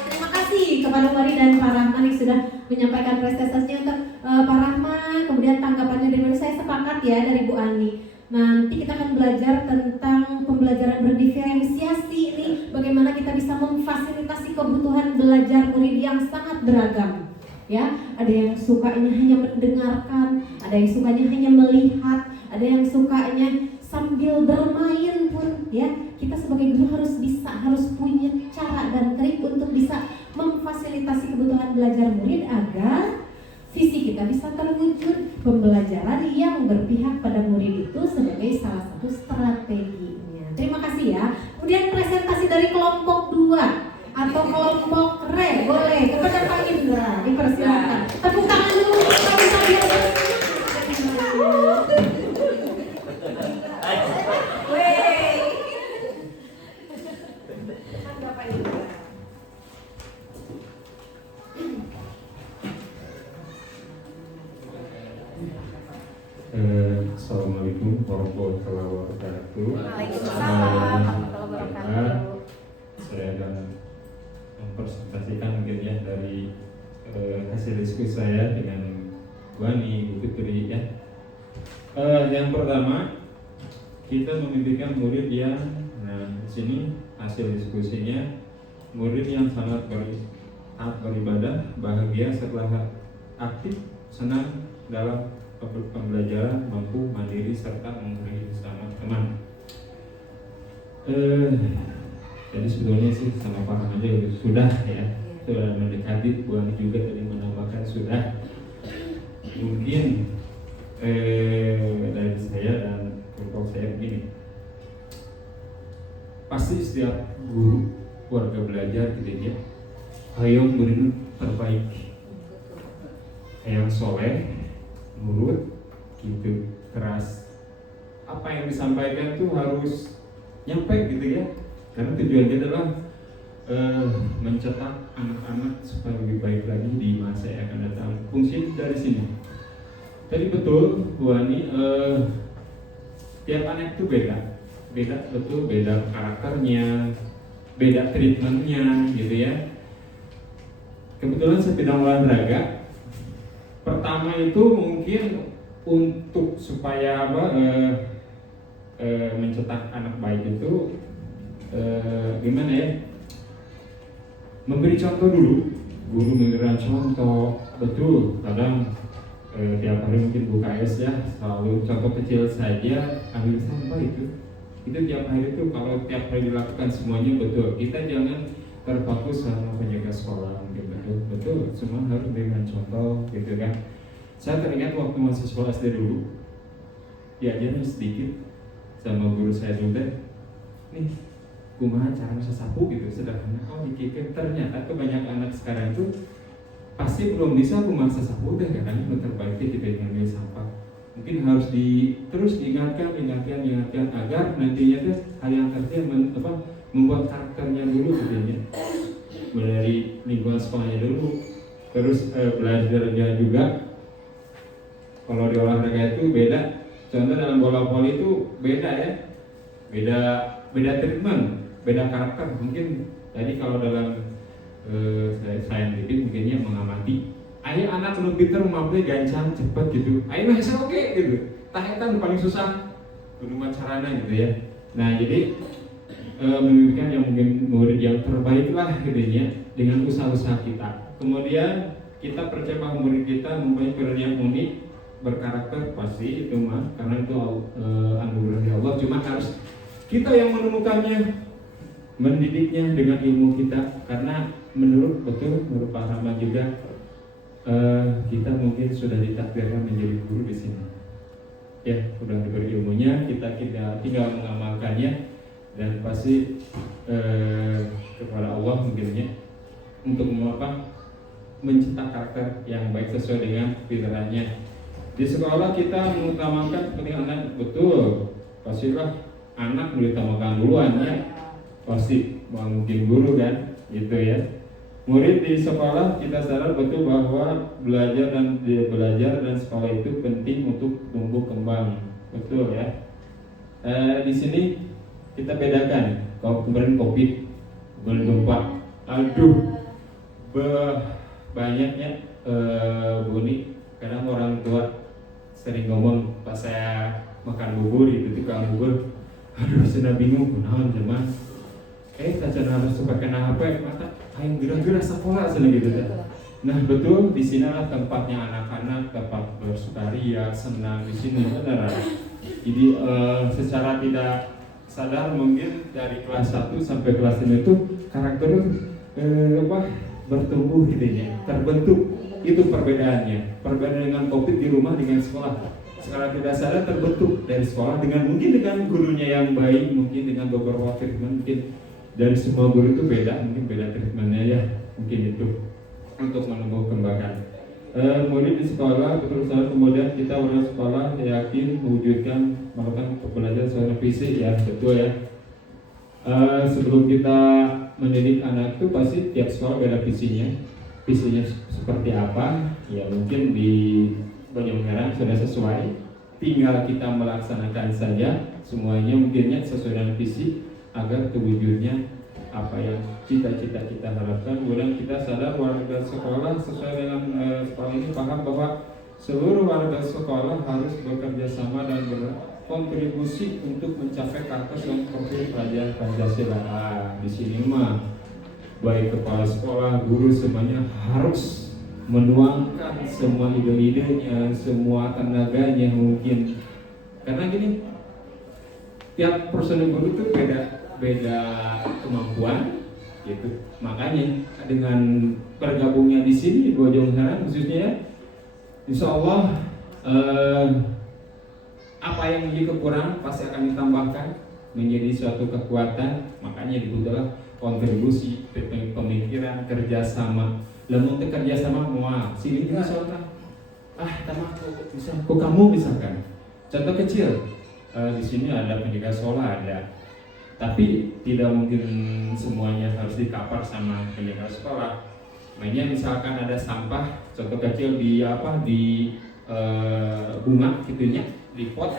Terima kasih kepada Wari dan Pak Rahman yang sudah menyampaikan prestasinya untuk Pak Rahman. Kemudian tanggapannya dari saya sepakat ya dari Bu Ani. Nanti kita akan belajar tentang pembelajaran berdiferensiasi ini, bagaimana kita bisa memfasilitasi kebutuhan belajar murid yang sangat beragam. Ya, ada yang sukanya hanya mendengarkan, ada yang sukanya hanya melihat, ada yang sukanya sambil bermain pun ya. Kita sebagai guru harus punya cara dan trik untuk bisa memfasilitasi kebutuhan belajar murid agar visi kita bisa terwujud. Pembelajaran yang berpihak pada murid itu sebagai salah satu strateginya. Terima kasih ya. Kemudian presentasi dari kelompok 2 atau kelompok Re, boleh kepada Pak Indra, dipersilakan. Tepuk tangan dulu kalau saya. Assalamualaikum warahmatullahi wabarakatuh. Waalaikumsalam. memimpikan murid yang, nah di sini hasil diskusinya, murid yang sangat beribadah, bahagia setelah aktif, senang dalam pembelajaran, mampu mandiri serta menghargai bersama teman. Jadi sebetulnya sih sama paham aja gitu. Sudah ya, sudah mendekati. Buang juga tadi menambahkan sudah. Mungkin dari saya dan kelompok saya begini, pasti setiap guru warga belajar gitu ya, ayo beri terbaik, yang soleh, nurut, gitu, keras. Apa yang disampaikan tuh harus nyampe gitu ya, karena tujuannya adalah mencetak anak-anak supaya lebih baik lagi di masa yang akan datang. Fungsi dari sini tadi betul Bu Ani, tiap anak itu beda betul, beda karakternya, beda treatmentnya gitu ya. Kebetulan saya bidang olahraga, pertama itu mungkin untuk supaya mencetak anak baik itu gimana ya, memberi contoh dulu. Guru memberikan contoh, betul. Kadang tiap hari mungkin UKS ya, selalu contoh kecil saja, ambil sampah itu tiap hari itu, kalau tiap hari dilakukan semuanya betul. Kita jangan terpaku sama penjaga sekolah, mungkin betul, semua harus dengan contoh gitu kan. Saya teringat waktu masih sekolah SD dulu, diajarin sedikit sama guru saya dulu, nih kumaha cara sasapu gitu, sederhana. Oh dikikir, ternyata kebanyakan anak sekarang tuh pasti belum bisa kumaha sasapu deh, karena terbaik kita ngambil sampah. Mungkin harus terus diingatkan agar nantinya tuh hal yang terjadi membuat karakternya dulu gitu, dari lingkungan sekolahnya dulu. Terus belajarnya juga, kalau di olahraga itu beda. Contoh dalam bola voli itu beda ya, beda treatment, beda karakter. Mungkin tadi kalau dalam saintifik mungkinnya mengamati, ayo anak lebih termampu gancang cepet gitu, ayo bisa oke gitu. Tahetan paling susah gunungan carana gitu ya. Nah jadi memimpikan yang mungkin murid yang terbaik lah gitu ya, dengan usaha-usaha kita. Kemudian kita percaya bahwa murid kita mempunyai peran yang unik, berkarakter, pasti itu mah, karena itu anugerah dari Allah. Cuma harus kita yang menemukannya, mendidiknya dengan ilmu kita. Karena menurut Pak Rahman juga, kita mungkin sudah ditakdirkan menjadi guru di sini. Ya, sudah diberi ilmunya, kita tinggal mengamalkannya, dan pasti kepada Allah mungkinnya untuk mencetak karakter yang baik sesuai dengan fitrahnya. Di sekolah kita mengutamakan kepentingan anak, betul. Pastilah anak diutamakan duluan ya. Pasti mungkin guru kan, gitu ya. Murid di sekolah kita sadar betul bahwa belajar dan sekolah itu penting untuk tumbuh kembang, betul ya. Di sini kita bedakan, kalau kemarin COVID, bulan gempa, aduh, banyaknya bunyi. Kadang orang tua sering ngomong pas saya makan bubur itu tukang bubur, aduh sudah bingung kunaon zaman kacana harus suka kena HP mata ayo gerak-gerak sekolah seneng gitu. Nah betul, di sinilah tempatnya anak-anak, tempat bersukaria, senang di sini benar. Jadi secara tidak sadar mungkin dari kelas 1 sampai kelas 5 itu karakter bertumbuh gitu ya, terbentuk. Itu perbedaannya. Perbedaan dengan COVID di rumah dengan sekolah. Secara tidak sadar terbentuk dari sekolah dengan gurunya yang baik, mungkin dengan beberapa treatment, mungkin dari semua guru itu beda, mungkin beda treatmentnya ya, mungkin itu untuk menumbuh kembangkan. Murid di sekolah betul-betul, kemudian kita orang sekolah yakin mewujudkan melakukan pembelajaran secara fisik ya, betul ya. Sebelum kita mendidik anak itu pasti tiap sekolah beda visinya seperti apa ya, mungkin di Banjarmasin sudah sesuai, tinggal kita melaksanakan saja semuanya mungkinnya sesuai dengan visi agar terwujudnya apa yang cita-cita kita harapkan. Kemudian kita sadar warga sekolah sesuai dengan sekolah ini paham bahwa seluruh warga sekolah harus bekerja sama dan kontribusi untuk mencapai kata yang seperti pelajaran Pancasila. Di sini mah baik kepala sekolah, guru semuanya harus menuangkan semua ide-idenya, semua tenaganya mungkin. Karena gini, tiap personil guru itu beda kemampuan gitu. Makanya dengan bergabungnya di sini Bojong Sarang khususnya ya, insya Allah apa yang menjadi kekurangan pasti akan ditambahkan menjadi suatu kekuatan. Makanya dibutuhkan kontribusi, pemikiran, kerjasama. Lamun teh kerjasama mual, sini juga soalnya. Tamah bisa, kok kamu misalkan. Contoh kecil, di sini ada penjaga sekolah ada, tapi tidak mungkin semuanya harus dikapar sama penjaga sekolah. Mainnya misalkan ada sampah, contoh kecil di bunga gitunya, di pot,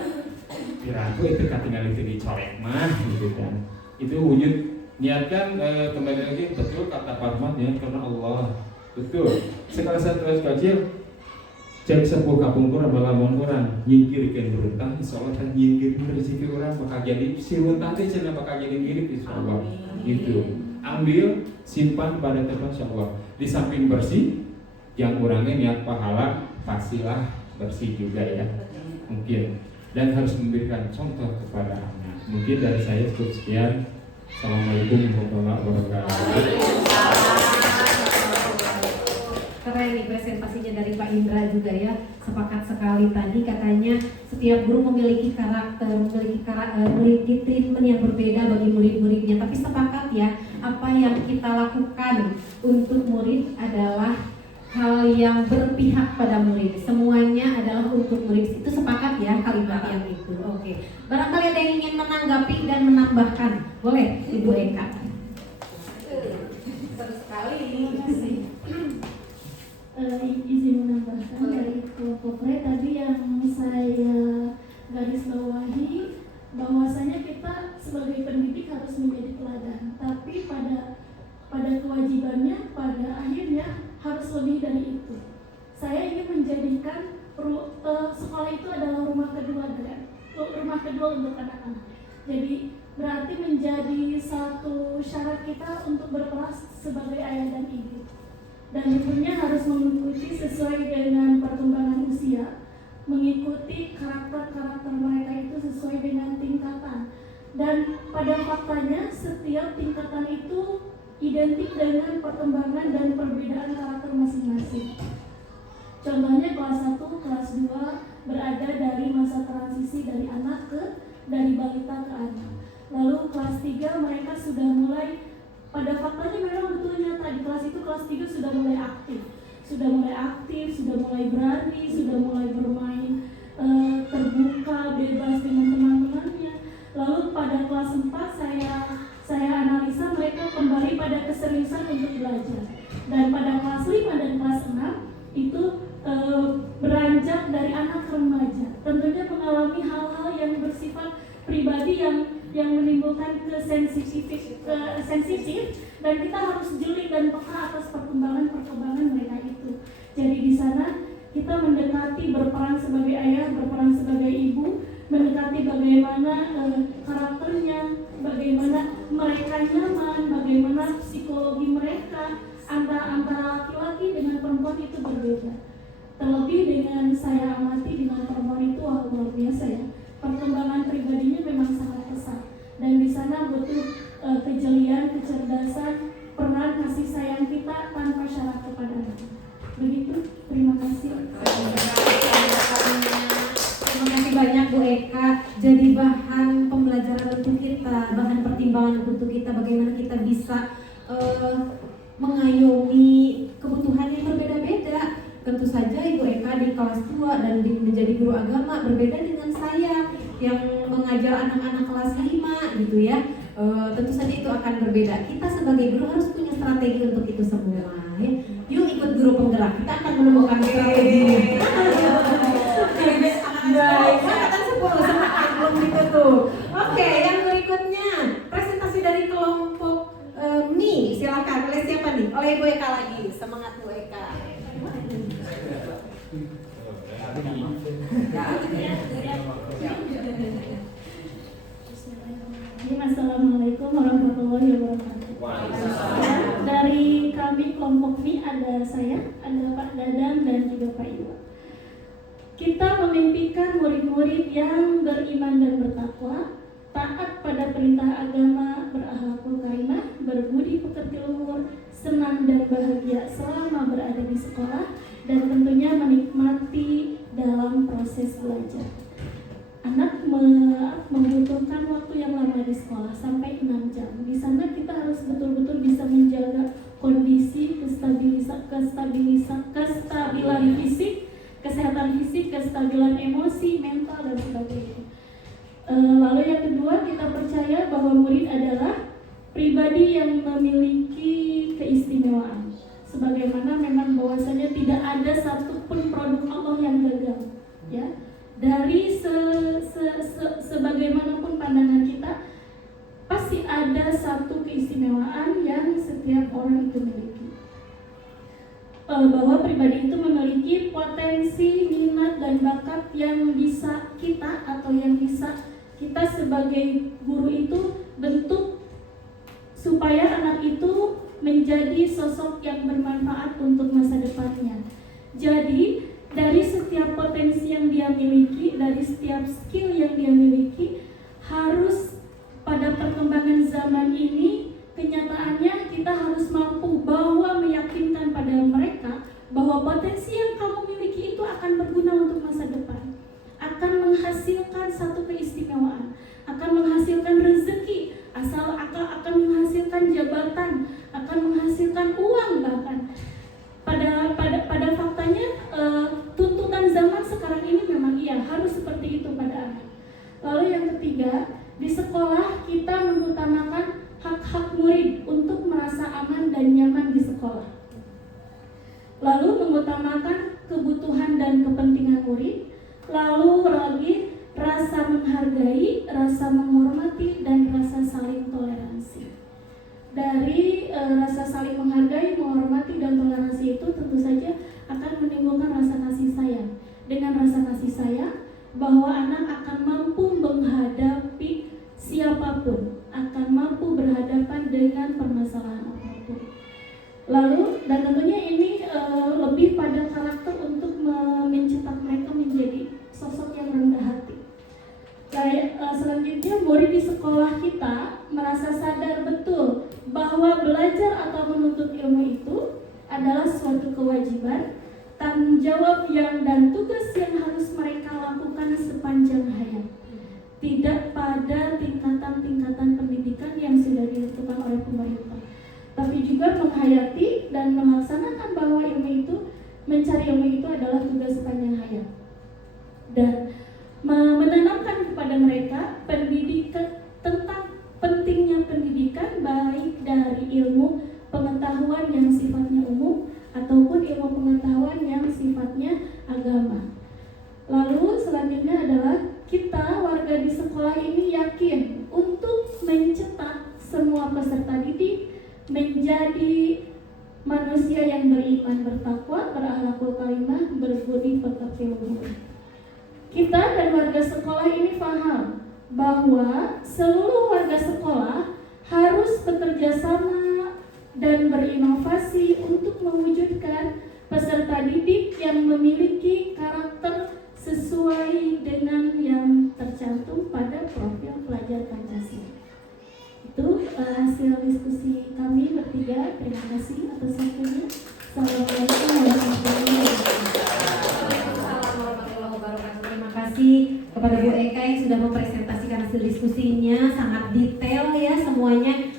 piraku itu ketinggalan itu dicolek mah gitu kan. Itu wujud niatkan kembali lagi betul kata Pak Ahmad ya, karena Allah betul. Sekali satu kecil cek sepuh kapungkur malah mongkuran nyingkirkan beruntang, insya Allah kan nyingkirkan rezeki orang bakal jadi si beruntang itu cina bakal jadi mirip insya Allah gitu. Ambil simpan pada tempat insya Allah. Di samping bersih, yang orangnya niat pahala pastilah bersih juga ya mungkin, dan harus memberikan contoh kepada anak. Mungkin dari saya cukup sekian. Assalamualaikum warahmatullahi wabarakatuh. Keren nih presentasinya dari Pak Indra juga ya, sepakat sekali tadi katanya setiap guru memiliki karakter, memiliki treatment yang berbeda bagi murid-muridnya. Tapi sepakat ya, apa yang kita lakukan untuk murid adalah hal yang berpihak pada murid. Semuanya adalah untuk murid. Itu sepakat ya kalimat yang itu. Oke. Barangkali ada yang ingin menanggapi dan menambahkan, boleh Ibu Eka. Seru sekali. Terima kasih. Izin menambahkan dari kelompok re tadi yang saya garis bawahi, bahwasanya kita sebagai pendidik harus menjadi teladan, tapi pada kewajibannya pada akhirnya harus lebih dari itu. Saya ingin menjadikan sekolah itu adalah rumah kedua untuk anak-anak. Jadi berarti menjadi satu syarat kita untuk berperan sebagai ayah dan ibu. Dan tentunya harus mengikuti sesuai dengan perkembangan usia, mengikuti karakter mereka itu sesuai dengan tingkatan. Dan pada faktanya setiap tingkatan itu identik dengan perkembangan dan perbedaan karakter masing-masing. Contohnya kelas 1, kelas 2 berada dari masa transisi dari balita ke anak. Lalu kelas 3 mereka sudah mulai, pada faktanya memang betul nyata di kelas itu, kelas 3 sudah mulai aktif, sudah mulai berani, sudah mulai bermain terbuka, bebas dengan teman-temannya. Lalu pada kelas 4 saya analisa mereka kembali pada keseriusan untuk belajar. Dan pada kelas 5 dan kelas 6 itu beranjak dari anak remaja. Tentunya mengalami hal-hal yang bersifat pribadi yang menimbulkan sensitif, dan kita harus jeli dan peka atas perkembangan mereka itu. Jadi di sana kita mendekati, berperan sebagai ayah, berperan sebagai ibu, mendekati bagaimana karakternya, bagaimana mereka nyaman, bagaimana psikologi mereka antara laki-laki dengan perempuan itu berbeda. Terlebih dengan saya amati dengan perempuan itu luar biasa ya. Perkembangan pribadinya memang sangat pesat, dan di sana butuh kejelian, kecerdasan, peran kasih sayang kita tanpa syarat kepada anak. Begitu, terima kasih. Terima kasih banyak Bu Eka. Jadi bahan pembelajaran untuk kita, bahan pertimbangan untuk kita, bagaimana kita bisa mengayomi kebutuhan yang berbeda-beda. Tentu saja Ibu Eka di kelas 2 dan menjadi guru agama berbeda dengan saya yang mengajar anak-anak kelas 5 gitu ya. Tentu saja itu akan berbeda. Kita sebagai guru harus punya strategi untuk itu semua ya. Yuk ikut guru penggerak, kita akan menemukan strategi. Baik, kan 10 semangat belum ditutup. Oke, yang berikutnya presentasi dari kelompok Mi, silakan. Oleh siapa nih? Oleh Ibu Eka lagi. Semangat Bu Eka. memimpikan murid-murid yang beriman dan bertakwa, taat pada perintah agama, berakhlakul karimah, berbudi pekerti luhur, senang dan bahagia selama berada di sekolah, dan tentunya menikmati dalam proses belajar. Anak membutuhkan waktu yang lama di sekolah sampai 6 jam. Di sana kita harus betul-betul bisa menjaga kondisi kestabilan fisik, kesehatan fisik, kestabilan emosi, mental dan sebagainya. Lalu yang kedua, kita percaya bahwa murid adalah pribadi yang memiliki keistimewaan. Sebagaimana memang bahwasanya tidak ada satupun produk Allah yang gagal, ya. Dari sebagaimanapun pandangan kita, pasti ada satu keistimewaan yang setiap orang itu miliki. Bahwa pribadi itu memiliki potensi, minat dan bakat yang bisa kita atau yang bisa kita sebagai guru itu bentuk supaya anak itu menjadi sosok yang bermanfaat untuk masa depannya. Jadi dari setiap potensi yang dia miliki, dari setiap skill yang dia miliki, harus pada perkembangan zaman ini, kenyataannya kita harus mampu bahwa meyakinkan pada mereka bahwa potensi yang kamu miliki itu akan berguna untuk masa depan, akan menghasilkan satu keistimewaan, akan menghasilkan rezeki, akan menghasilkan jabatan, akan menghasilkan uang bahkan. Pada faktanya tuntutan zaman sekarang ini memang iya harus seperti itu pada anak. Lalu yang ketiga, di sekolah kita mengutamakan hak-hak murid untuk merasa aman dan nyaman di sekolah. Lalu mengutamakan kebutuhan dan kepentingan murid. Lalu lagi rasa menghargai, rasa menghormati, dan rasa saling toleransi. Dari rasa saling menghargai, menghormati, dan toleransi itu tentu saja akan menimbulkan rasa kasih sayang. Dengan rasa kasih sayang, bahwa anak akan mampu menghadapi siapapun, akan mampu berhadapan dengan permasalahan apapun. Lalu, dan tentunya ini lebih pada karakter untuk mencetak mereka menjadi sosok yang rendah hati. Selanjutnya, murid di sekolah kita merasa sadar betul bahwa belajar atau menuntut ilmu itu adalah suatu kewajiban, tanggung jawab dan tugas yang harus mereka lakukan sepanjang hayat. Tidak pada tingkatan-tingkatan pendidikan yang sudah ditentukan oleh pemerintah, tapi juga menghayati dan melaksanakan bahwa mencari ilmu itu adalah tugas sepanjang hayat. Dan menanamkan kepada mereka pendidikan tentang pentingnya pendidikan, baik dari ilmu pengetahuan yang sifatnya umum ataupun ilmu pengetahuan yang sifatnya agama. Lalu selanjutnya adalah kita warga di sekolah ini yakin untuk mencetak semua peserta didik menjadi manusia yang beriman, bertakwa, berakhlakul karimah, berbudi pekerti luhur. Kita dan warga sekolah ini paham bahwa seluruh warga sekolah harus bekerja sama dan berinovasi untuk mewujudkan peserta didik yang memiliki karakter sesuai dengan yang tercantum pada profil pelajar Pancasila. Itu hasil diskusi kami bertiga. Terima kasih atas waktunya. Assalamualaikum warahmatullahi wabarakatuh. Terima kasih kepada Bu Eka yang sudah mempresentasikan hasil diskusinya, sangat detail ya semuanya.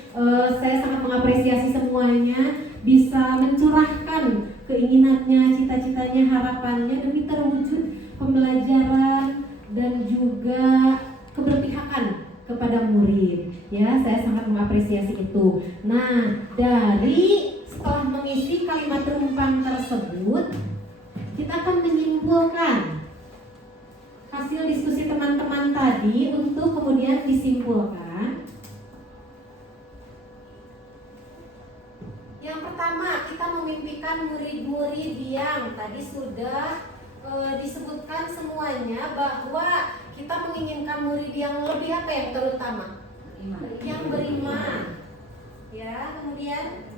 Saya sangat mengapresiasi semuanya, bisa mencurahkan keinginannya, cita-citanya, harapannya demi terwujud pembelajaran dan juga keberpihakan kepada murid. Ya, saya sangat mengapresiasi itu. Nah, setelah mengisi kalimat rumpang tersebut, kita akan menyimpulkan hasil diskusi teman-teman tadi untuk kemudian disimpulkan. Yang pertama, kita memimpikan murid-murid yang tadi sudah disebutkan semuanya bahwa kita menginginkan murid yang lebih apa yang terutama? Yang beriman. Ya, kemudian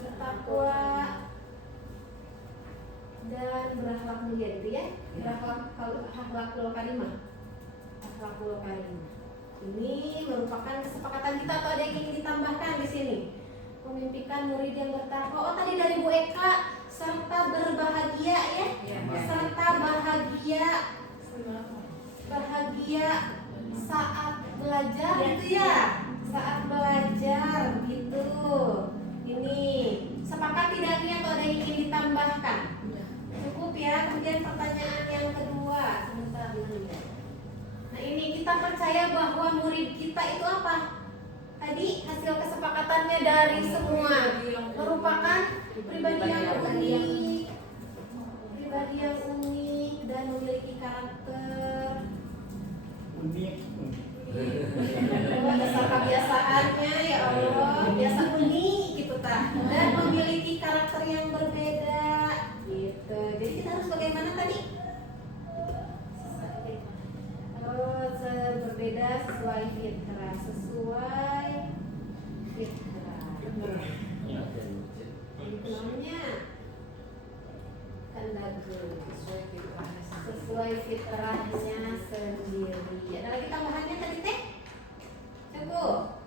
bertakwa, dan berakhlak mulia itu ya. Akhlakul karimah. Akhlakul karimah. Ini merupakan kesepakatan kita atau ada yang ingin ditambahkan di sini? Memimpikan murid yang bertakwa. Oh, tadi dari Bu Eka, serta berbahagia ya. Serta bahagia saat belajar gitu ya. Saat belajar gitu. Ini sepakat tidak nih atau ada yang ingin ditambahkan? Cukup ya. Kemudian pertanyaan yang kedua. Sebentar dulu ya. Nah, ini kita percaya bahwa murid kita itu apa? Tadi hasil kesepakatannya dari semua merupakan pribadi yang unik dan memiliki karakter Unik. dasar kebiasaannya ya Allah biasa unik gitu ta, dan memiliki karakter yang berbeda gitu. Jadi kita harus bagaimana tadi? Berbeda sesuai fitrah. Namanya kan bagus sesuai fitrahnya sendiri. Ada lagi tambahannya tadi teh? Cukup.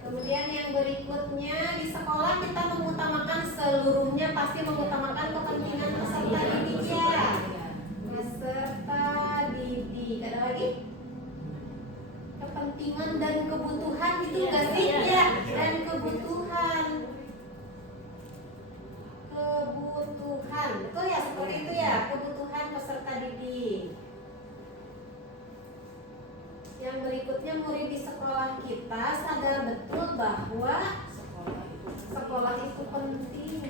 Kemudian yang berikutnya di sekolah kita mengutamakan seluruhnya pasti mengutamakan kepentingan peserta didik ya. Peserta didik. Ada lagi? Kepentingan dan kebutuhan itu nggak sih ya? Dan kebutuhan, betul ya seperti itu ya, kebutuhan peserta didik. Yang berikutnya murid di sekolah kita sadar betul bahwa sekolah itu penting.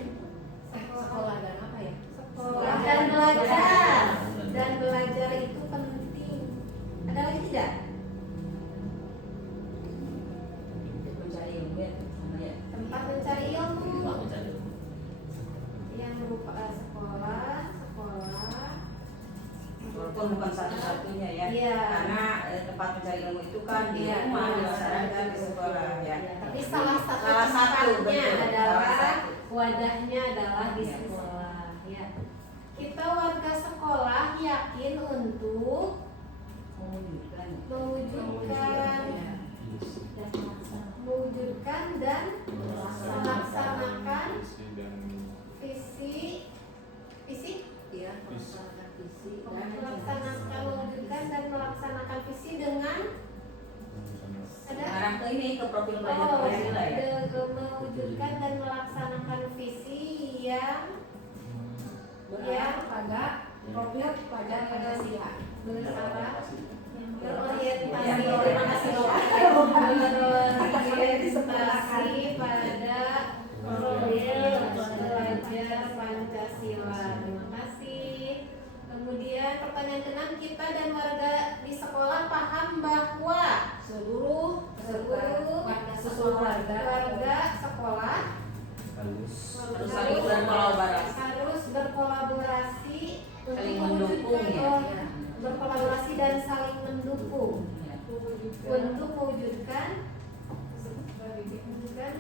Sekolah dan apa ya? Sekolah dan belajar itu penting. Ada lagi tidak? Tempat mencari ilmu yang merupakan sekolah walaupun bukan satu-satunya ya, Iya. karena tempat mencari ilmu itu kan di rumah, di masyarakat, di sekolah ya. Tapi salah satu betul, adalah salah satu. wadahnya adalah di sekolah ya. Kita warga sekolah yakin untuk mewujudkan dan melaksanakan visi mewujudkan dan melaksanakan visi dengan Sekarang ke ini ke profil pelajar Pancasila ya. mewujudkan dan melaksanakan visi yang pada profil pelajar Pancasila. berorientasi pada profil pelajar Pancasila. Terima kasih. Kemudian pertanyaan ke-6, kita dan warga di sekolah paham bahwa seluruh warga sekolah harus berkolaborasi Saling mendukung ya. berkolaborasi dan saling mendukung untuk mewujudkan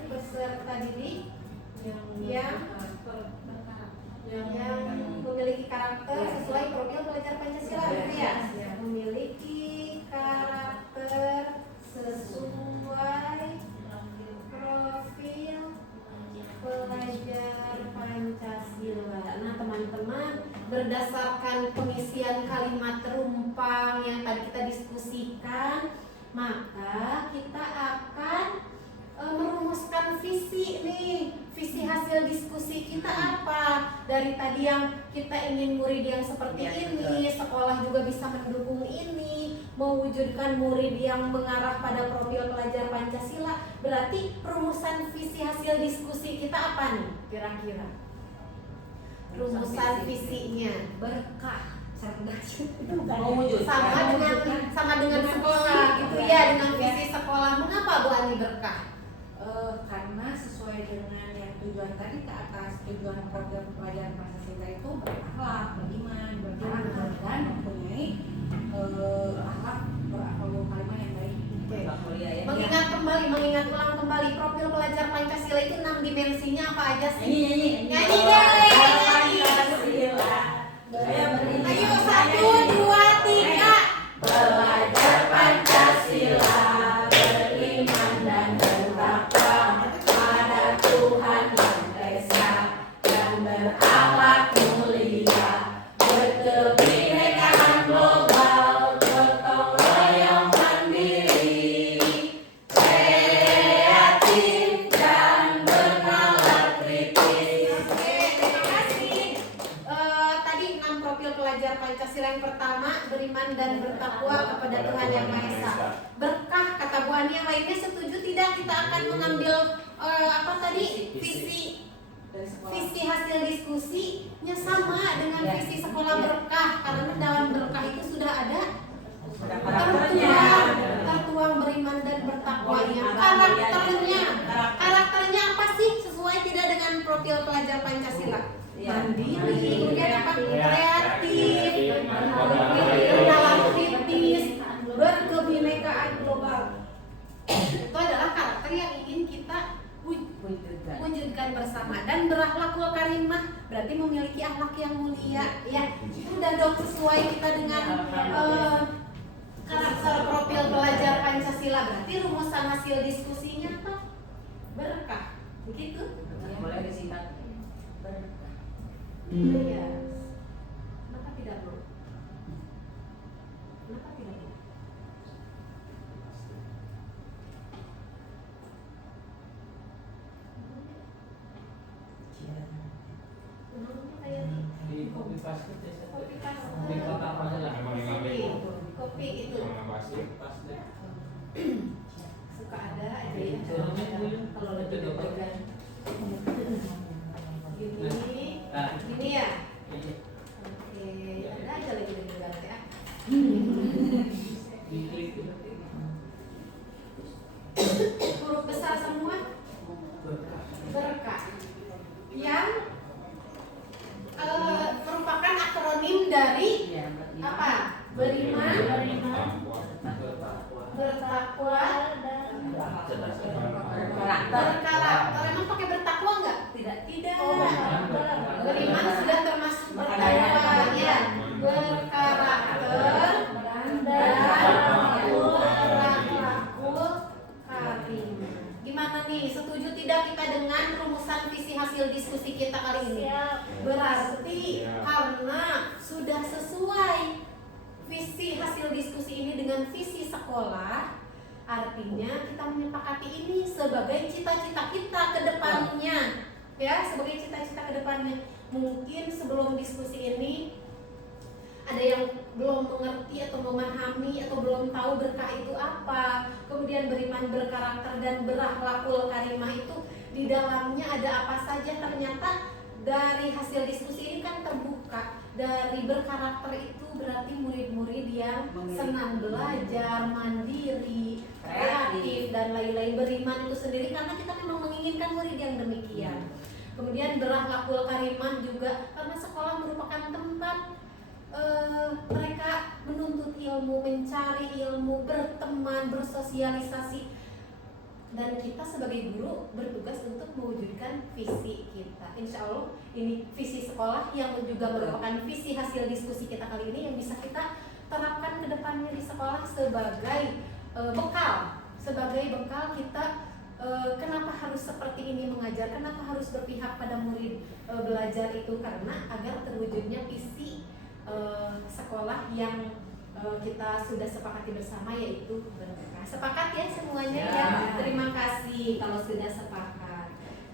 peserta didik yang memiliki karakter sesuai profil pelajar Pancasila gitu ya. Memiliki karakter sesuai profil pelajar Pancasila. Nah teman-teman, berdasarkan pengisian kalimat rumpang yang tadi kita diskusikan, maka kita akan merumuskan visi nih. Visi hasil diskusi kita apa? Dari tadi yang kita ingin murid yang seperti ini, sekolah juga bisa mendukung ini, mewujudkan murid yang mengarah pada profil pelajar Pancasila. Berarti rumusan visi hasil diskusi kita apa nih kira-kira? Rumusan visinya berkah, sama dengan sekolah gitu ya, dengan visi sekolah. Mengapa Bu Ani berkah? Karena sesuai dengan yang tujuan tadi ke atas, tujuan program pelajaran Pancasila itu berakhlak, beriman, berkarakter dan mempunyai akhlak berakhlak kalimah yang baik. Mengingat ulang kembali profil pelajar Pancasila itu 6 dimensinya apa aja sih? Nyanyi. Nyanyi deh. Ayo 1, 2, 3. Belajar Pancasila, beriman dan bertakwa pada Tuhan Yang Esa, dan berakhlak mulia, berkebinekaan global, gotong royong mandiri, kreatif dan bernalar kritis. Oke, terima kasih. Tadi 6 profil pelajar Pancasila. Yang pertama, beriman dan bertakwa kepada Tuhan Yang Maha Esa. Berkah kata Bu Ani. Yang lainnya setuju tidak? Kita akan mengambil apa tadi? Visi hasil diskusinya sama dengan visi sekolah berkah, karena dalam berkah itu sudah ada tertuang beriman dan bertakwanya. Karakternya apa sih sesuai tidak dengan profil pelajar Pancasila? Mandiri, kemudian apa? Kreatif, bernalar kritis, berkebinekaan global. Itu adalah karakter yang ingin kita wujudkan bersama. Dan berakhlakul karimah berarti memiliki akhlak yang mulia, ya. Sudah dong sesuai kita dengan karakter profil pelajar Pancasila. Berarti rumusan hasil diskusinya apa? Berkah. Begitu? Boleh disingkat. Iya. Kenapa tidak, Bu? Kenapa tidak, Bu? Di kopi pasti Kopi kopi itu suka ada aja ya. Kalau lebih deg-degan. Gini ya. Oke, ada aja lagi deg-degan ya. Huruf besar semua. Berkah. Yang merupakan akronim dari apa? Beriman, bertakwa, berkarakter. Emang pakai bertakwa enggak? Tidak. Beriman sudah termasuk bertakwa, ya. Berkarakter dan berakhlakul karimah. Gimana nih? Setuju tidak kita dengan rumusan visi hasil diskusi kita kali ini? Berarti karena sudah sesuai visi hasil diskusi ini dengan visi sekolah, artinya kita menyepakati ini sebagai cita-cita kita ke depannya, ya, sebagai cita-cita ke depannya. Mungkin sebelum diskusi ini ada yang belum mengerti atau memahami atau belum tahu berkah itu apa, kemudian beriman, berkarakter dan berakhlakul karimah itu di dalamnya ada apa saja. Ternyata dari hasil diskusi ini kan terbuka. Dari berkarakter itu berarti murid-murid yang senang belajar, mandiri, kreatif dan lain-lain. Beriman itu sendiri karena kita memang menginginkan murid yang demikian. Kemudian berakhlakul karimah juga karena sekolah merupakan tempat mereka menuntut ilmu, mencari ilmu, berteman, bersosialisasi. Dan kita sebagai guru bertugas untuk mewujudkan visi kita. Insya Allah ini visi sekolah yang juga merupakan visi hasil diskusi kita kali ini yang bisa kita terapkan ke depannya di sekolah sebagai bekal. Sebagai bekal kita kenapa harus seperti ini mengajar, kenapa harus berpihak pada murid belajar itu, karena agar terwujudnya visi sekolah yang kita sudah sepakati bersama, yaitu berkah. Sepakat ya semuanya ya. Terima kasih kalau sudah sepakat.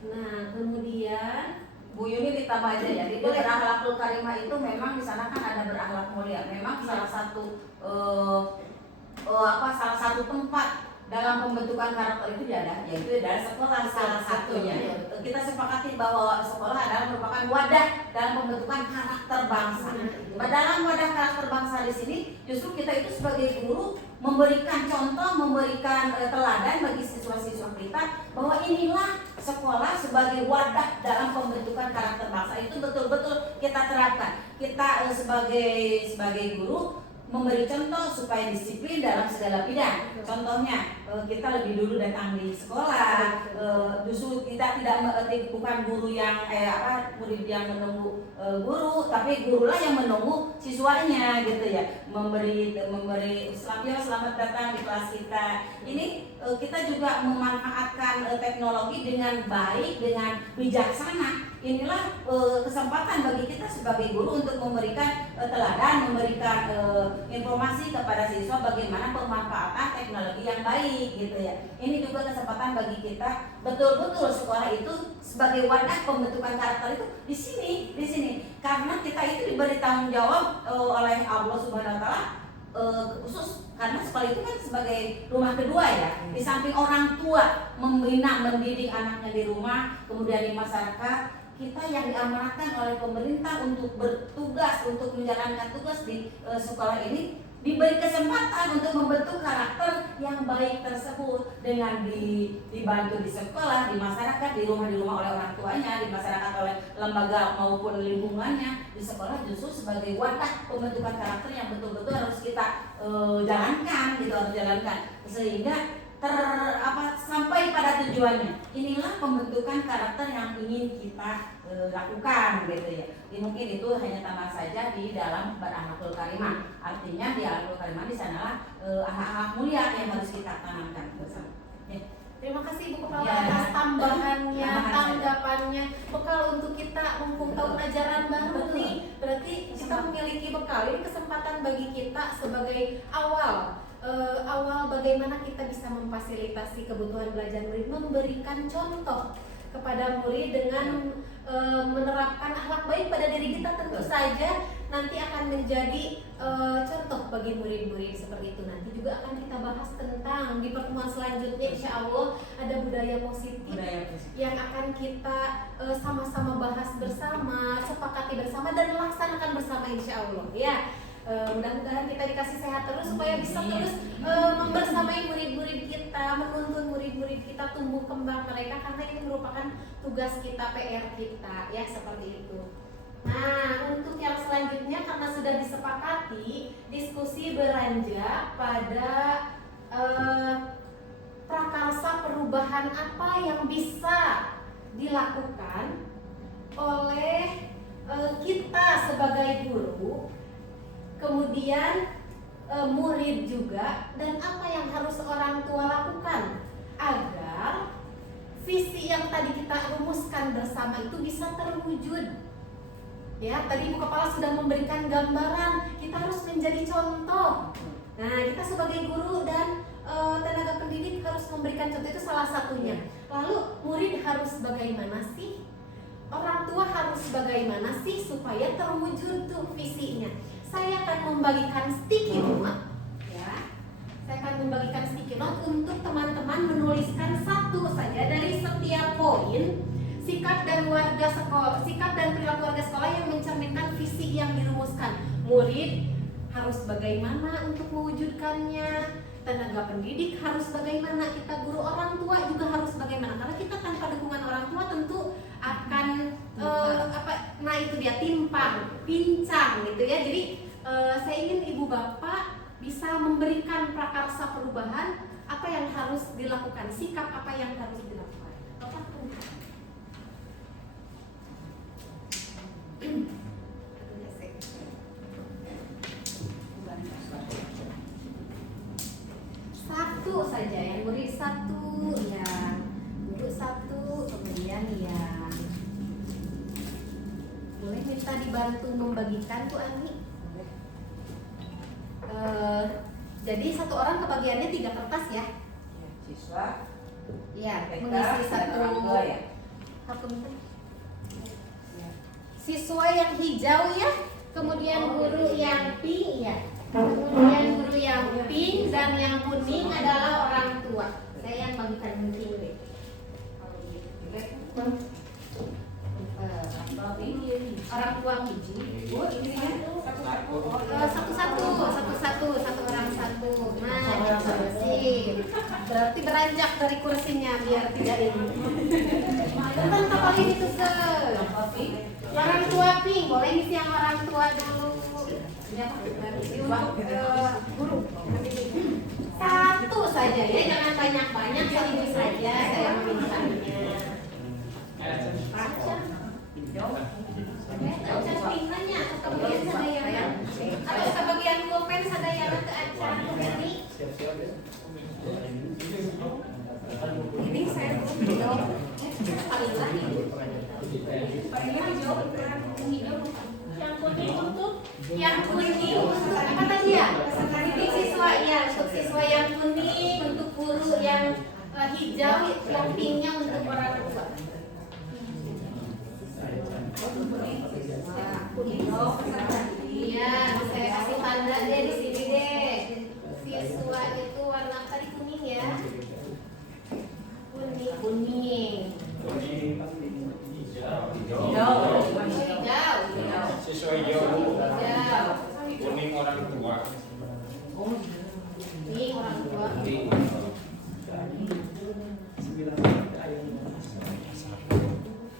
Nah, kemudian Bu Yuni ditambah aja ya. Di berakhlakul karimah itu memang di sana kan ada berakhlak mulia. Memang salah satu salah satu tempat dalam pembentukan karakter itu yaitu dari sekolah salah satunya. Kita sepakati bahwa sekolah adalah merupakan wadah dalam pembentukan karakter bangsa. Dalam wadah karakter bangsa di sini justru kita itu sebagai guru memberikan contoh, memberikan teladan bagi siswa-siswa kita bahwa inilah sekolah sebagai wadah dalam pembentukan karakter bangsa. Itu betul-betul kita terapkan. Kita sebagai guru memberi contoh supaya disiplin dalam segala bidang. Contohnya kita lebih dulu datang di sekolah, justru kita bukan guru yang murid yang menunggu guru, tapi gurulah yang menunggu siswanya gitu ya, memberi selamat datang di kelas kita. Ini kita juga memanfaatkan teknologi dengan baik, dengan bijaksana. Inilah kesempatan bagi kita sebagai guru untuk memberikan teladan, memberikan informasi kepada siswa bagaimana pemanfaatan teknologi yang baik gitu ya. Ini juga kesempatan bagi kita betul-betul sekolah itu sebagai wadah pembentukan karakter itu di sini karena kita itu diberi tanggung jawab oleh Allah Subhanahu wa taala, khusus karena sekolah itu kan sebagai rumah kedua ya. Di samping orang tua membina mendidik anaknya di rumah, kemudian di masyarakat, kita yang diamanatkan oleh pemerintah untuk bertugas, untuk menjalankan tugas di sekolah ini diberi kesempatan untuk membentuk karakter yang baik tersebut dengan dibantu di sekolah, di masyarakat, di rumah oleh orang tuanya, di masyarakat oleh lembaga maupun lingkungannya. Di sekolah justru sebagai wadah pembentukan karakter yang betul-betul harus kita jalankan sehingga sampai pada tujuannya. Inilah pembentukan karakter yang ingin kita lakukan gitu ya. Mungkin itu hanya tambahan saja di dalam berakhlakul karimah. Artinya di akhlakul karimah di sanalah akhlak mulia yang harus kita tanamkan bersama. Ya. Terima kasih Ibu Kepala atas tambahannya, tanggapannya, bekal untuk kita mumpung tahun ajaran baru nih. Berarti kita memiliki bekal, ini kesempatan bagi kita sebagai awal bagaimana kita bisa memfasilitasi kebutuhan belajar murid, memberikan contoh kepada murid dengan menerapkan akhlak baik pada diri kita, tentu saja nanti akan menjadi contoh bagi murid-murid seperti itu. Nanti juga akan kita bahas tentang di pertemuan selanjutnya, insya Allah ada budaya positif yang akan kita sama-sama bahas bersama, sepakati bersama dan laksanakan bersama insya Allah ya. Mudah-mudahan kita dikasih sehat terus supaya bisa terus membersamai murid-murid kita, menuntun murid-murid kita tumbuh kembang mereka, karena ini merupakan tugas kita, PR kita ya, seperti itu. Nah, untuk yang selanjutnya karena sudah disepakati, diskusi beranjak pada prakarsa perubahan apa yang bisa dilakukan oleh kita sebagai guru, kemudian murid juga, dan apa yang harus orang tua lakukan agar visi yang tadi kita rumuskan bersama itu bisa terwujud. Ya, tadi Ibu Kepala sudah memberikan gambaran, kita harus menjadi contoh. Nah, kita sebagai guru dan tenaga pendidik harus memberikan contoh, itu salah satunya. Lalu murid harus bagaimana sih? Orang tua harus bagaimana sih supaya terwujud tuh visinya? Saya akan membagikan sticky note ya. Saya akan membagikan sticky note untuk teman-teman menuliskan satu saja dari setiap poin sikap dan perilaku warga sekolah yang mencerminkan visi yang dirumuskan. Murid harus bagaimana untuk mewujudkannya, tenaga pendidik harus bagaimana, kita guru, orang tua juga harus bagaimana, karena kita tanpa dukungan orang tua tentu akan nah itu dia, pincang gitu ya. Jadi saya ingin ibu bapak bisa memberikan prakarsa perubahan apa yang harus dilakukan, sikap apa yang harus dilakukan. Bapak satu saja, yang murid satu, yang guru satu, kemudian yang boleh minta dibantu membagikan Bu Ani. Jadi satu orang kebagiannya 3 kertas ya. Siswa Iya, mengisi satu ya. Siswa yang hijau ya, kemudian guru yang pink ya, kemudian guru yang pink, dan yang kuning adalah orang tua. Saya yang bagikan pink deh. Orang tua hijau. Oh, ini ya. Satu orang satu. Nah, sip. Berarti beranjak dari kursinya biar tidak ini. Tentang kapal ini tuh Orang tua pink, boleh ngisi yang orang tua dulu. Untuk guru. Satu saja ya, jangan banyak-banyak, satu saja saya memintanya. Acan pingannya atau kebagian sadayangan atau kebagian pulpen sadayangan ke acan ini. Ini saya belum jawab. Paling lagi. Paling lagi jawab yang kuning untuk yang kuning apa tadi ya? Untuk siswa ya, untuk siswa yang kuning, untuk guru yang hijau, yang pinknya untuk orang tua. Iya, saya kasih tanda deh di sini deh. Siswa itu warna apa tadi, kuning ya? Kuning. Hijau. Siswa hijau. Kuning orang tua. Kuning orang tua.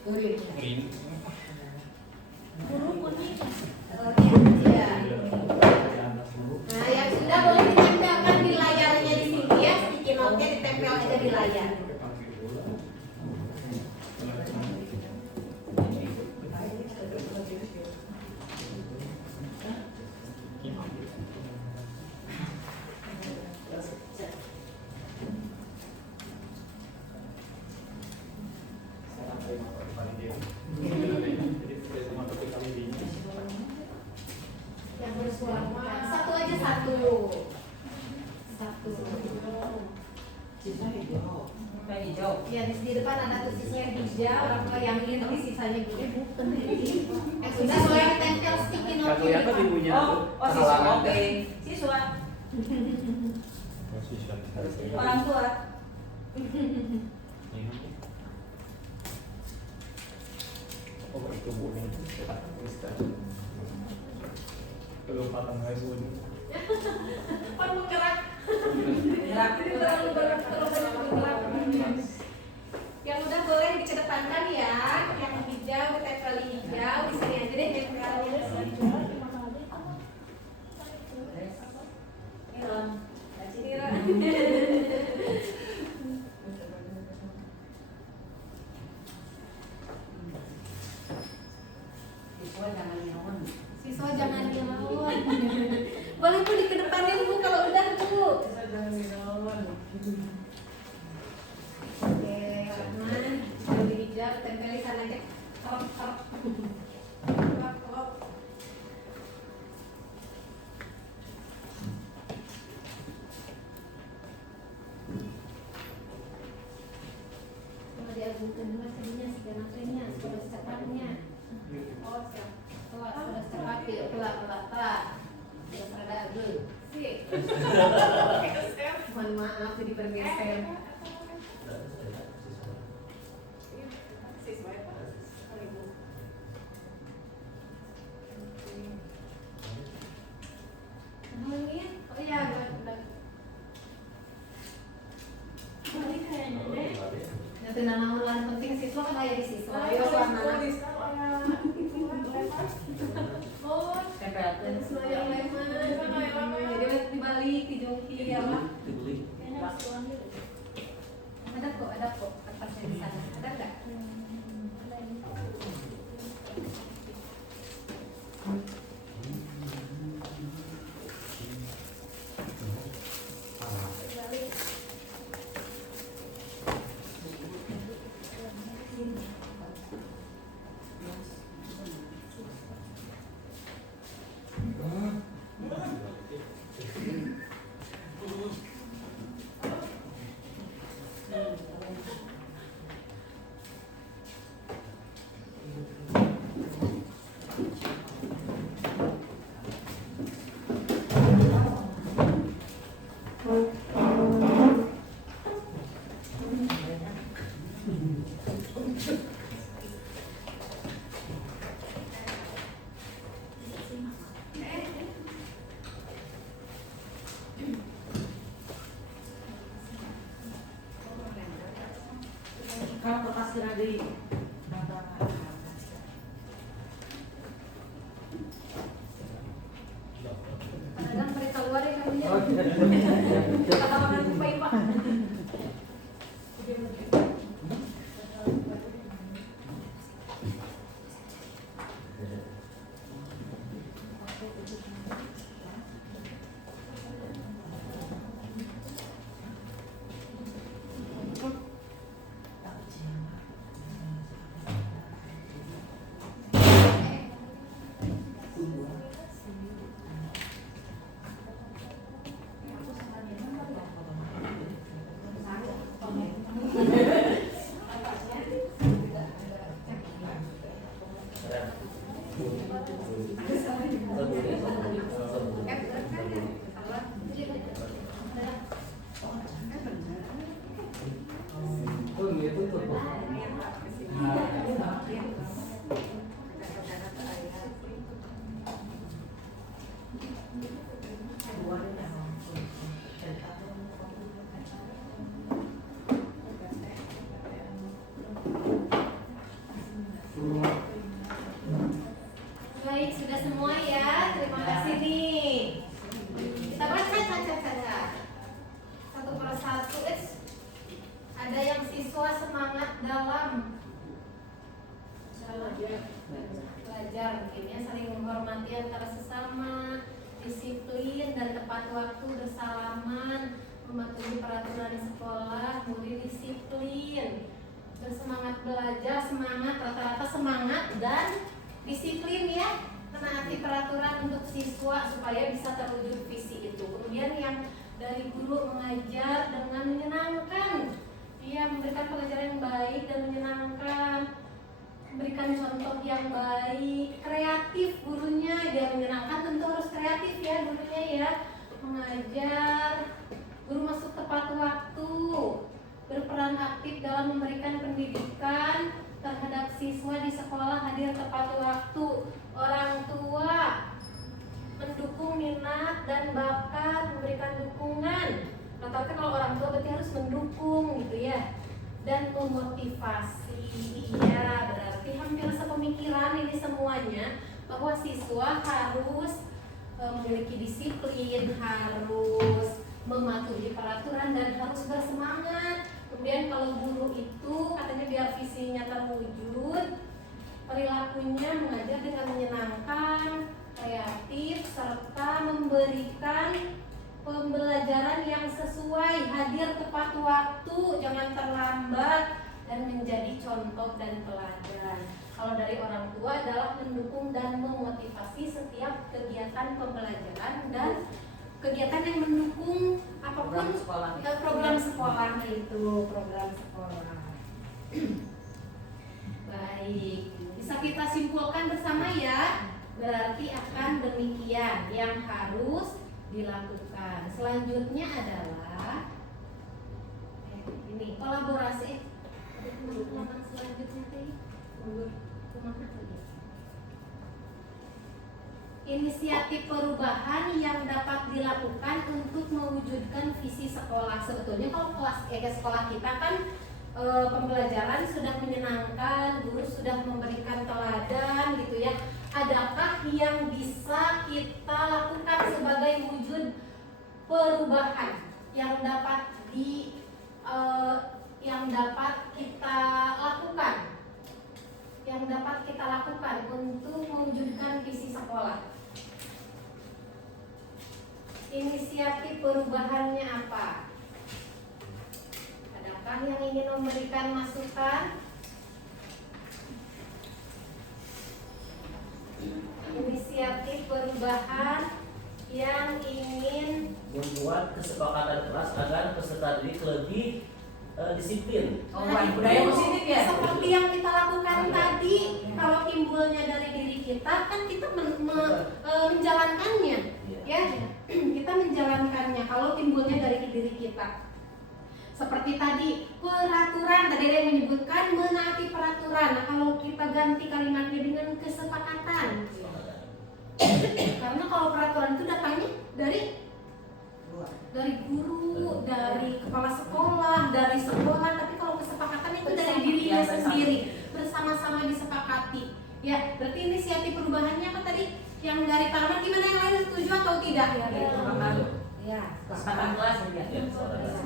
Green. Guru kuning. Ya. Nah, yang sudah boleh ditempelkan di layarnya di sini ya. Sticky note-nya ditempel aja di layar. Yang bersuara satu aja satu. Ya di depan ada tuh siswa yang hijau, orang tua yang ini tapi sisanya gue bukan ini. Yang sudah boleh tempel sticky note. Kelihatan ibunya. Siswa, oke. Siswa, orang tua. Oh, itu kuning. Belum matang guys kuning. Pan bergerak. Gerak. Terlalu bergerak. Yang udah boleh dikedepankan ya. Yang hijau ditempel di hijau, di sini aja deh tempelnya. Siswa jangan ngelawan. Boleh Bu dikedepanin Bu kalau udah Bu. Oke, Rahman, kalau di hijau tempel di sana aja. Kalau diagungkan dulu tadinya sebenarnya sudah secepatnya. Oh, siap. Sudah terapi, pelak. Sudah pada agul. Sip. Mohon maaf dipergeser. Siswa apa? Ibu. Mungkin, oh iya, udah. Balik kayaknya deh. Nanti nama ulang penting siswa kan ada di siswa. Ayo warna. Oh, siswa yang lemah. Jadi dibalik, dijungkir ya Pak. Ada kok kertasnya di sana. Ada nggak? Kalau kertas kira di itu tuh. Baik, sudah semua ya. Terima kasih nih. Kita baca. Satu persatu. Ada yang siswa semangat dalam belajar mungkin ya, saling menghormati antara sesama, disiplin dan tepat waktu, bersalaman, mematuhi peraturan sekolah, murid disiplin, bersemangat belajar, semangat, rata-rata semangat dan disiplin ya, menaati peraturan untuk siswa supaya bisa terwujud visi itu. Kemudian yang dari guru mengajar dengan menyenangkan, dia memberikan pelajaran yang baik dan menyenangkan, memberikan contoh yang baik, kreatif gurunya, dia menyenangkan, tentu harus kreatif ya gurunya ya, mengajar, guru masuk tepat waktu, berperan aktif dalam memberikan pendidikan terhadap siswa di sekolah, hadir tepat waktu, orang tua mendukung minat dan bakat, memberikan dukungan. Rata-rata kalau orang tua berarti harus mendukung gitu ya, dan memotivasi. Iya, berarti hampir sepemikiran ini semuanya, bahwa siswa harus memiliki disiplin, harus mematuhi peraturan dan harus bersemangat. Kemudian kalau guru itu katanya biar visinya terwujud, perilakunya mengajar dengan menyenangkan, kreatif, serta memberikan pembelajaran yang sesuai, hadir tepat waktu, jangan terlambat, dan menjadi contoh dan teladan. Kalau dari orang tua adalah mendukung dan memotivasi setiap kegiatan pembelajaran dan kegiatan yang mendukung apapun program sekolah itu, program sekolah. Baik, bisa kita simpulkan bersama ya. Berarti akan demikian yang harus dilakukan. Selanjutnya adalah ini kolaborasi. Selanjutnya inisiatif perubahan yang dapat dilakukan untuk mewujudkan visi sekolah. Sebetulnya kalau sekolah kita kan pembelajaran sudah menyenangkan, guru sudah memberikan teladan gitu ya. Adakah yang bisa kita lakukan sebagai wujud perubahan yang dapat kita lakukan untuk mewujudkan visi sekolah? Inisiatif perubahannya apa? Adakah yang ingin memberikan masukan? Inisiatif perubahan yang ingin membuat kesepakatan kelas agar peserta didik lebih disiplin. Budaya positif ya. Seperti yang kita lakukan tadi, kalau timbulnya dari diri kita, kan kita menjalankannya, ya. Kita menjalankannya. Kalau timbulnya dari diri kita, seperti tadi peraturan, tadi ada yang menyebutkan menaati peraturan. Nah, kalau kita ganti kalimatnya dengan kesepakatan, karena kalau peraturan itu datangnya dari guru, dari kepala sekolah, dari sekolah. Tapi kalau kesepakatan itu dari dirinya sendiri, bersama-sama disepakati. Ya, berarti inisiatif perubahannya apa tadi? Yang dari Pak Ahmad, gimana yang lain setuju atau tidak? Ya, Kesepakatan kelas ya.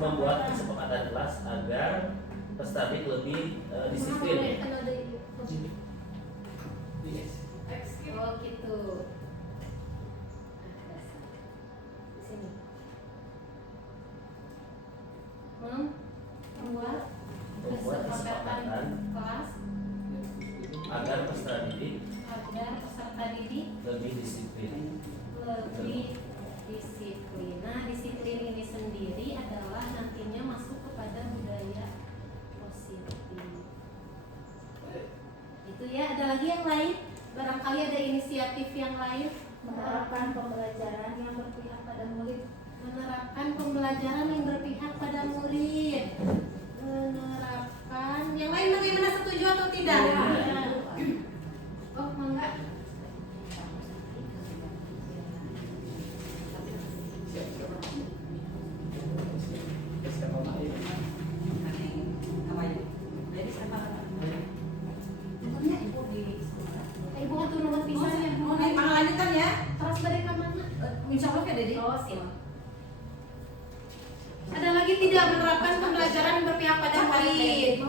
Membuat kesepakatan kelas agar peserta didik lebih disiplin. Oh gitu. Sini. Membuat kesepakatan kelas agar peserta didik lebih disiplin. Nah, disiplin ini sendiri adalah nantinya masuk kepada budaya positif. Itu ya. Ada lagi yang lain? Barangkali ada inisiatif yang lain. Menerapkan pembelajaran yang berpihak pada murid. Menerapkan pembelajaran yang berpihak pada murid. Menerapkan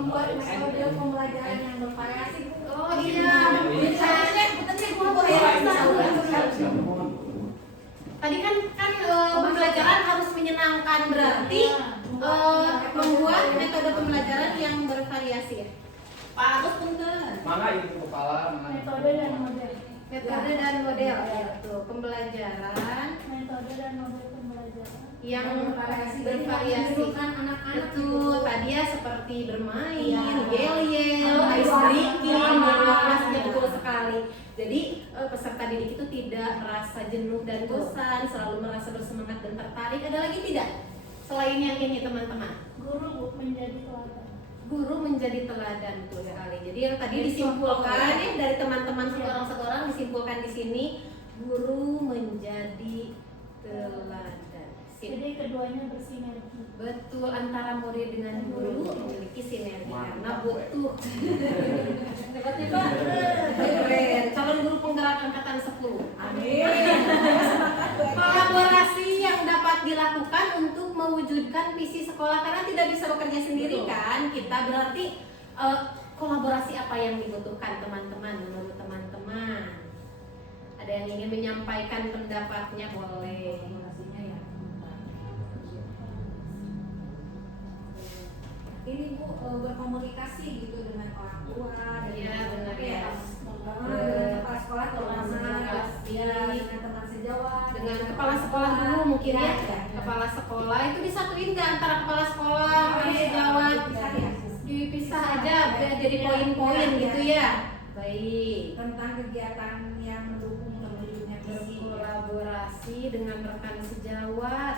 membuat metode pembelajaran yang bervariasi. Oh iya, tadi kan pembelajaran harus menyenangkan, berarti membuat metode pembelajaran yang bervariasi ya. Pak Agus punten. Mana itu kepala? Metode dan model. Metode dan model ya, betul. Pembelajaran Metode dan model pembelajaran. yang Bervariasi. bervariasi. Menunjukkan anak-anak Betul, tadi ya seperti bermain, Iya. yel-yel, ice breaking, bervariasinya betul sekali. Jadi peserta didik itu tidak merasa jenuh dan bosan, selalu merasa bersemangat dan tertarik. Ada lagi tidak? Selain yang ini teman-teman, Guru menjadi teladan. guru menjadi teladan, betul sekali. Jadi yang tadi disimpulkan ya dari teman-teman seorang-seorang disimpulkan di sini, guru menjadi teladan. Sip. Jadi keduanya bersinergi. Betul, antara murid dengan guru memiliki sinergi karena butuh. Tiba-tiba keren. Calon guru penggerak angkatan 10. Amin. Kolaborasi yang dapat dilakukan untuk mewujudkan visi sekolah, karena tidak bisa bekerja sendiri kan. Kita berarti kolaborasi apa yang dibutuhkan teman-teman menurut teman-teman? Ada yang ingin menyampaikan pendapatnya, boleh. Ini Bu, berkomunikasi gitu dengan orang tua, Iya, benar ya. dengan kepala sekolah terutama, Komunikasi. dengan teman sejawat, Dengan kepala sekolah dulu mungkin ya. Kepala sekolah itu disatuin nggak antara kepala sekolah, orang sejawat? Dipisah aja biar jadi poin-poin gitu ya. Baik. tentang kegiatan yang mendukung terwujudnya visi. Berkolaborasi dengan rekan sejawat.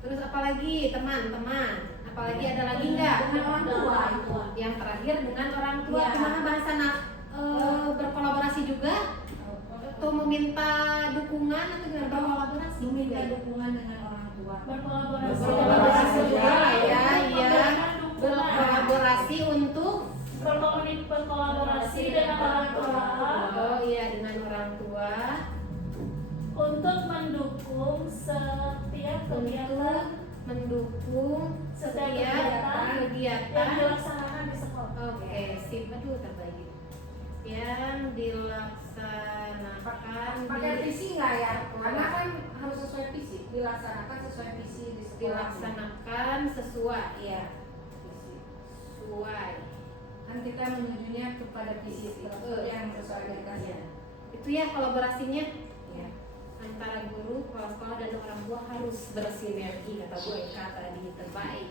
Terus apalagi teman-teman? Apalagi ada lagi nggak? Dengan orang tua itu. Yang terakhir dengan orang tua. Iya. Gimana bahasa berkolaborasi juga? Atau meminta dukungan atau gimana? Berkolaborasi. Meminta dukungan dengan orang tua. Berkolaborasi. Berkolaborasi juga ya, iya. Memberikan dukungan. Berkolaborasi untuk Berkolaborasi dengan orang tua oh iya dengan orang tua untuk mendukung setiap kegiatan mendukung setiap yang kegiatan. dilaksanakan di sekolah. Oke, sip, aduh terbagi. Yang dilaksanakan Pakai visi nggak ya? Karena kan harus sesuai visi, dilaksanakan sesuai visi di sekolah. dilaksanakan sesuai Iya. sesuai. Kan kita menujunya kepada visi yang sesuai dengan kita. Itu ya kolaborasinya Iya. antara guru, kepala sekolah dan orang tua harus bersinergi, kata Bu Eka tadi, terbaik.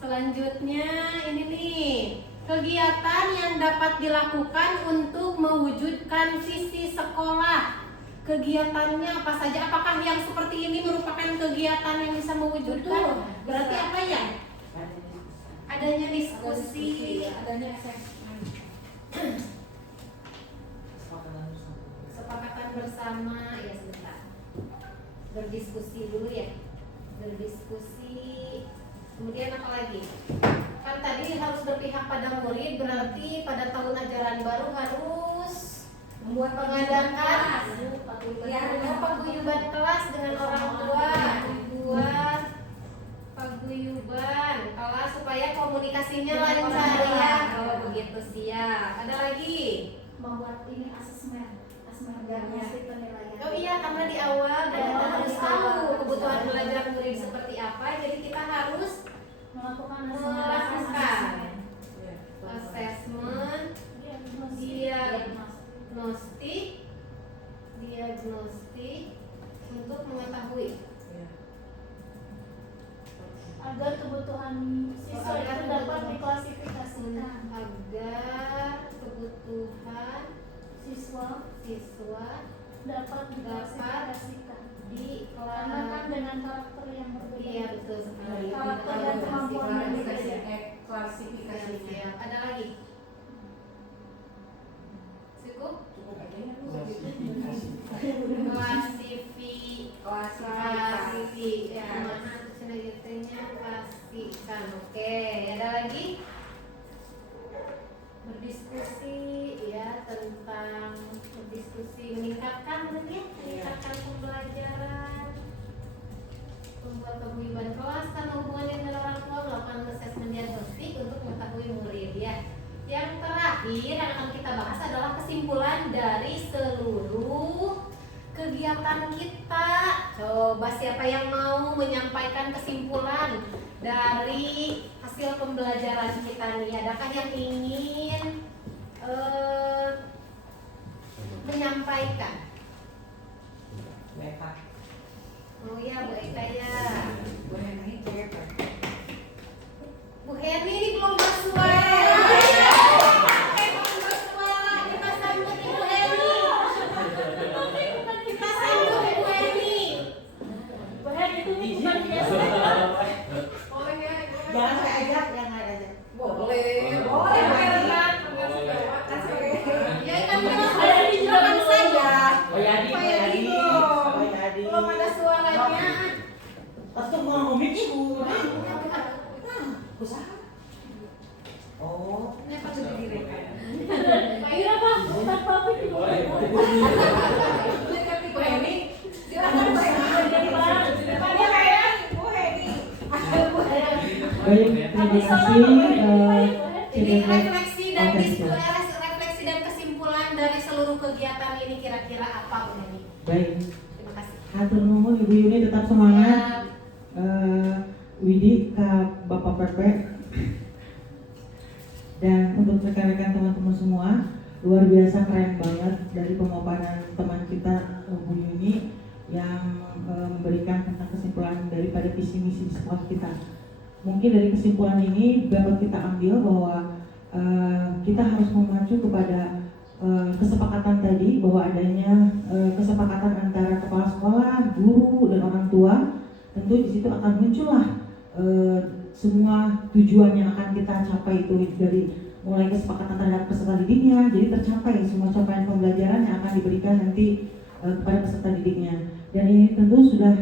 Selanjutnya ini nih, kegiatan yang dapat dilakukan untuk mewujudkan visi sekolah. Kegiatannya apa saja? Apakah yang seperti ini merupakan kegiatan yang bisa mewujudkan? Betul. Berarti apa ya? Adanya diskusi, adanya assessment. kesepakatan bersama, ya sebentar. Berdiskusi dulu ya. Berdiskusi. Kemudian apa lagi? Kan tadi harus berpihak pada murid, berarti pada tahun ajaran baru harus Membuat mengadakan paguyuban paguyuban kelas dengan orang tua, buat paguyuban kelas supaya komunikasinya lancar ya. Kalau begitu siap. Ada lagi? Membuat ini asesmen diagnostik penilaian. Oh iya, karena di awal dan kita harus tahu kebutuhan belajar murid seperti apa, jadi kita harus Melakukan melakukan assessment, diagnostik untuk mengetahui agar kebutuhan siswa Agar itu dapat kebutuhan. diklasifikasikan. agar kebutuhan Siswa siswa dapat diklasifikasikan. di Karena kan kelas. dengan karakter yang berbeda. Iya betul sekali. Karakter dan kemampuan yang berbeda. klasifikasinya. Siap. Ada lagi? Cukup? Klasifikasi. Ya, mana selanjutnya klasikan. Oke, ada lagi? Berdiskusi ya tentang meningkatkan pembelajaran, membuat paguyuban kelas karena hubungannya dengan orang tua, melakukan assessment terakhir yang akan kita bahas adalah kesimpulan dari seluruh kegiatan kita. Coba siapa yang mau menyampaikan kesimpulan dari hasil pembelajaran kita nih? Adakah yang ingin menyampaikan? Oh ya, Bu Eka ya. Bu Heri ini belum bersuara. Belum bersuara. Kita sambut Ibu Heri. Kita sambut Ibu Heri. Bu Heri itu bukan biasa. Boleh ya? Jangan saya ajak, jangan ajak. Boleh. Boleh, Ya kan belum Saya di juga kan saya. Oh Yadi, Pak Yadi belum. Belum ada suaranya. Pasti mau ngomong ibu. Usaha. Oh, Kenapa sudah direkam? Iya Pak, bukan Papi itu. Bu Heri. Silakan Pak Heri. Baik, terima kasih. Jadi refleksi dan kesimpulan dari seluruh kegiatan ini kira-kira apa, Bu Heri? Baik, Terima kasih. hatur nuhun Ibu Yuni, tetap semangat. Widi, Kak Bapak Pepe, dan untuk rekan-rekan teman-teman semua, luar biasa keren banget dari pemaparan teman kita Bu Yuni yang memberikan tentang kesimpulan daripada visi misi di sekolah kita. Mungkin dari kesimpulan ini dapat kita ambil bahwa kita harus memacu kepada kesepakatan tadi, bahwa adanya kesepakatan antara kepala sekolah, guru, dan orang tua. Tentu di situ akan muncullah semua tujuan yang akan kita capai itu, dari mulai kesepakatan terhadap peserta didiknya, jadi tercapai semua capaian pembelajaran yang akan diberikan nanti kepada peserta didiknya. Dan ini tentu sudah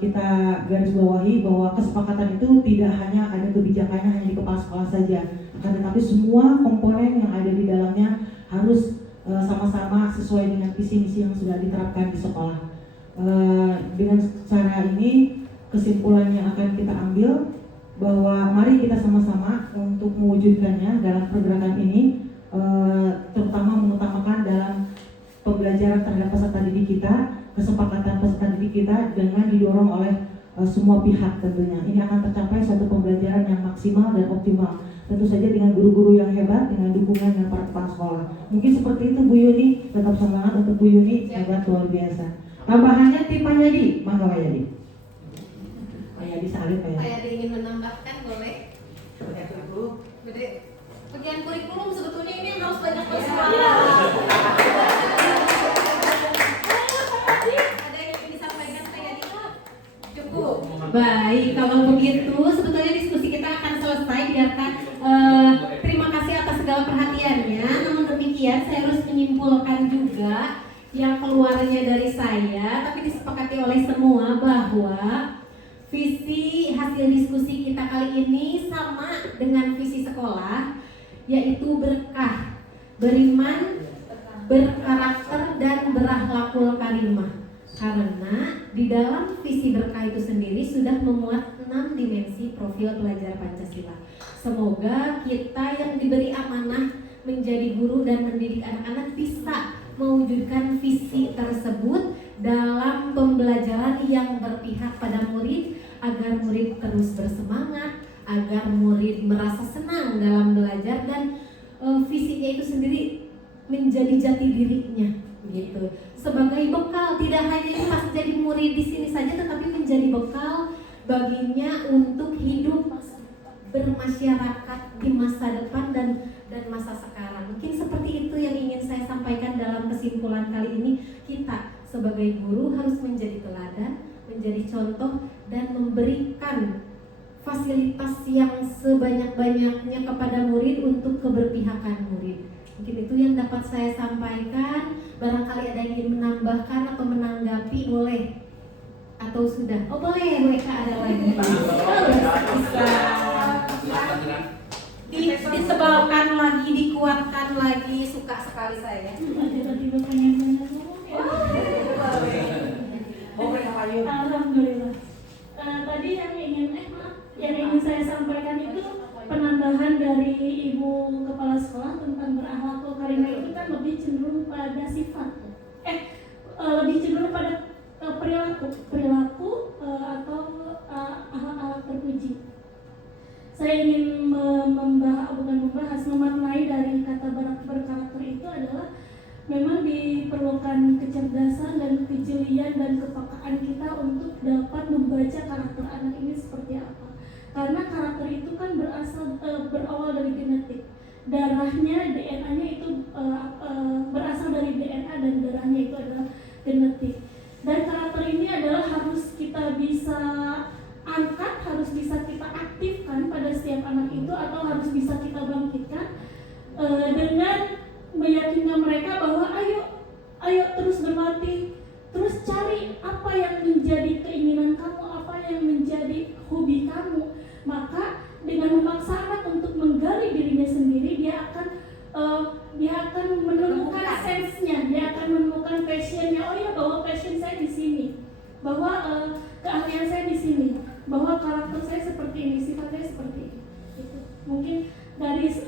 kita garis bawahi bahwa kesepakatan itu tidak hanya ada kebijakannya hanya di kepala sekolah saja, akan tetapi semua komponen yang ada di dalamnya harus sama-sama sesuai dengan visi misi yang sudah diterapkan di sekolah. Dengan cara ini kesimpulan yang akan kita ambil bahwa mari kita sama-sama untuk mewujudkannya dalam pergerakan ini, terutama mengutamakan dalam pembelajaran terhadap peserta didik kita, kesepakatan peserta didik kita dengan didorong oleh semua pihak tentunya. Ini akan tercapai suatu pembelajaran yang maksimal dan optimal. Tentu saja dengan guru-guru yang hebat, dengan dukungan dan para kepala sekolah. Mungkin seperti itu Bu Yuni, tetap semangat untuk Bu Yuni, hebat luar biasa. Tambahannya tim Pak Yadi, mangga Pak Yadi. Pak Yadi salib Pak Yadi. Ada ingin menambahkan, boleh? Bede. Bagian kurikulum sebetulnya ini yang harus banyak bersuara. Ada yang ingin disampaikan Pak Yadi? Cukup. Baik, kalau begitu sebetulnya diskusi kita akan selesai. Biarkan terima kasih atas segala perhatiannya. Namun demikian saya harus menyimpulkan juga yang keluarnya dari saya, tapi disepakati oleh semua bahwa visi hasil diskusi kita kali ini sama dengan visi sekolah, yaitu berkah, beriman, berkarakter, dan berakhlakul karimah. Karena di dalam visi berkah itu sendiri sudah memuat 6 dimensi profil pelajar Pancasila. Semoga kita yang diberi amanah menjadi guru dan mendidik anak-anak bisa mewujudkan visi tersebut dalam pembelajaran yang berpihak pada murid, agar murid terus bersemangat, agar murid merasa senang dalam belajar, dan visinya itu sendiri menjadi jati dirinya gitu. Sebagai bekal, tidak hanya pas jadi murid di sini saja, tetapi menjadi bekal baginya untuk hidup bermasyarakat di masa depan dan masa sekarang. Mungkin seperti itu yang ingin saya sampaikan dalam kesimpulan kali ini. Kita sebagai guru harus menjadi teladan, menjadi contoh, dan memberikan fasilitas yang sebanyak-banyaknya kepada murid untuk keberpihakan murid. Mungkin itu yang dapat saya sampaikan. Barangkali ada yang ingin menambahkan atau menanggapi, boleh? Atau sudah? Oh boleh, mereka ada lagi. Bisa ditebalkan lagi, dikuatkan lagi. Suka sekali saya. Tiba-tiba pengen banyak ngomong ya. Alhamdulillah. Tadi yang ingin saya sampaikan itu penambahan dari Ibu Kepala Sekolah tentang lebih cenderung pada sifat, lebih cenderung pada perilaku atau alat terpuji. Saya ingin memaknai dari kata berkarakter itu adalah memang diperlukan kecerdasan dan kejelian dan kepekaan kita untuk dapat membaca karakter anak ini seperti apa. Karena karakter itu kan berawal dari genetik. Darahnya, DNA-nya itu berasal dari DNA dan darahnya itu adalah genetik. Dan karakter ini adalah harus kita bisa angkat, harus bisa kita aktifkan pada setiap anak itu, atau harus bisa kita bangkitkan dengan meyakinkan mereka bahwa ayo terus berlatih, terus cari apa yang menjadi keinginan kamu, apa yang menjadi hobi kamu. Maka dengan memaksa anak untuk menggali dirinya sendiri, dia akan menemukan sense-nya, dia akan menemukan passion-nya. Oh iya, bahwa passion saya di sini, bahwa keahlian saya di sini, bahwa karakter saya seperti ini, sifat saya seperti ini. Gitu. Mungkin garis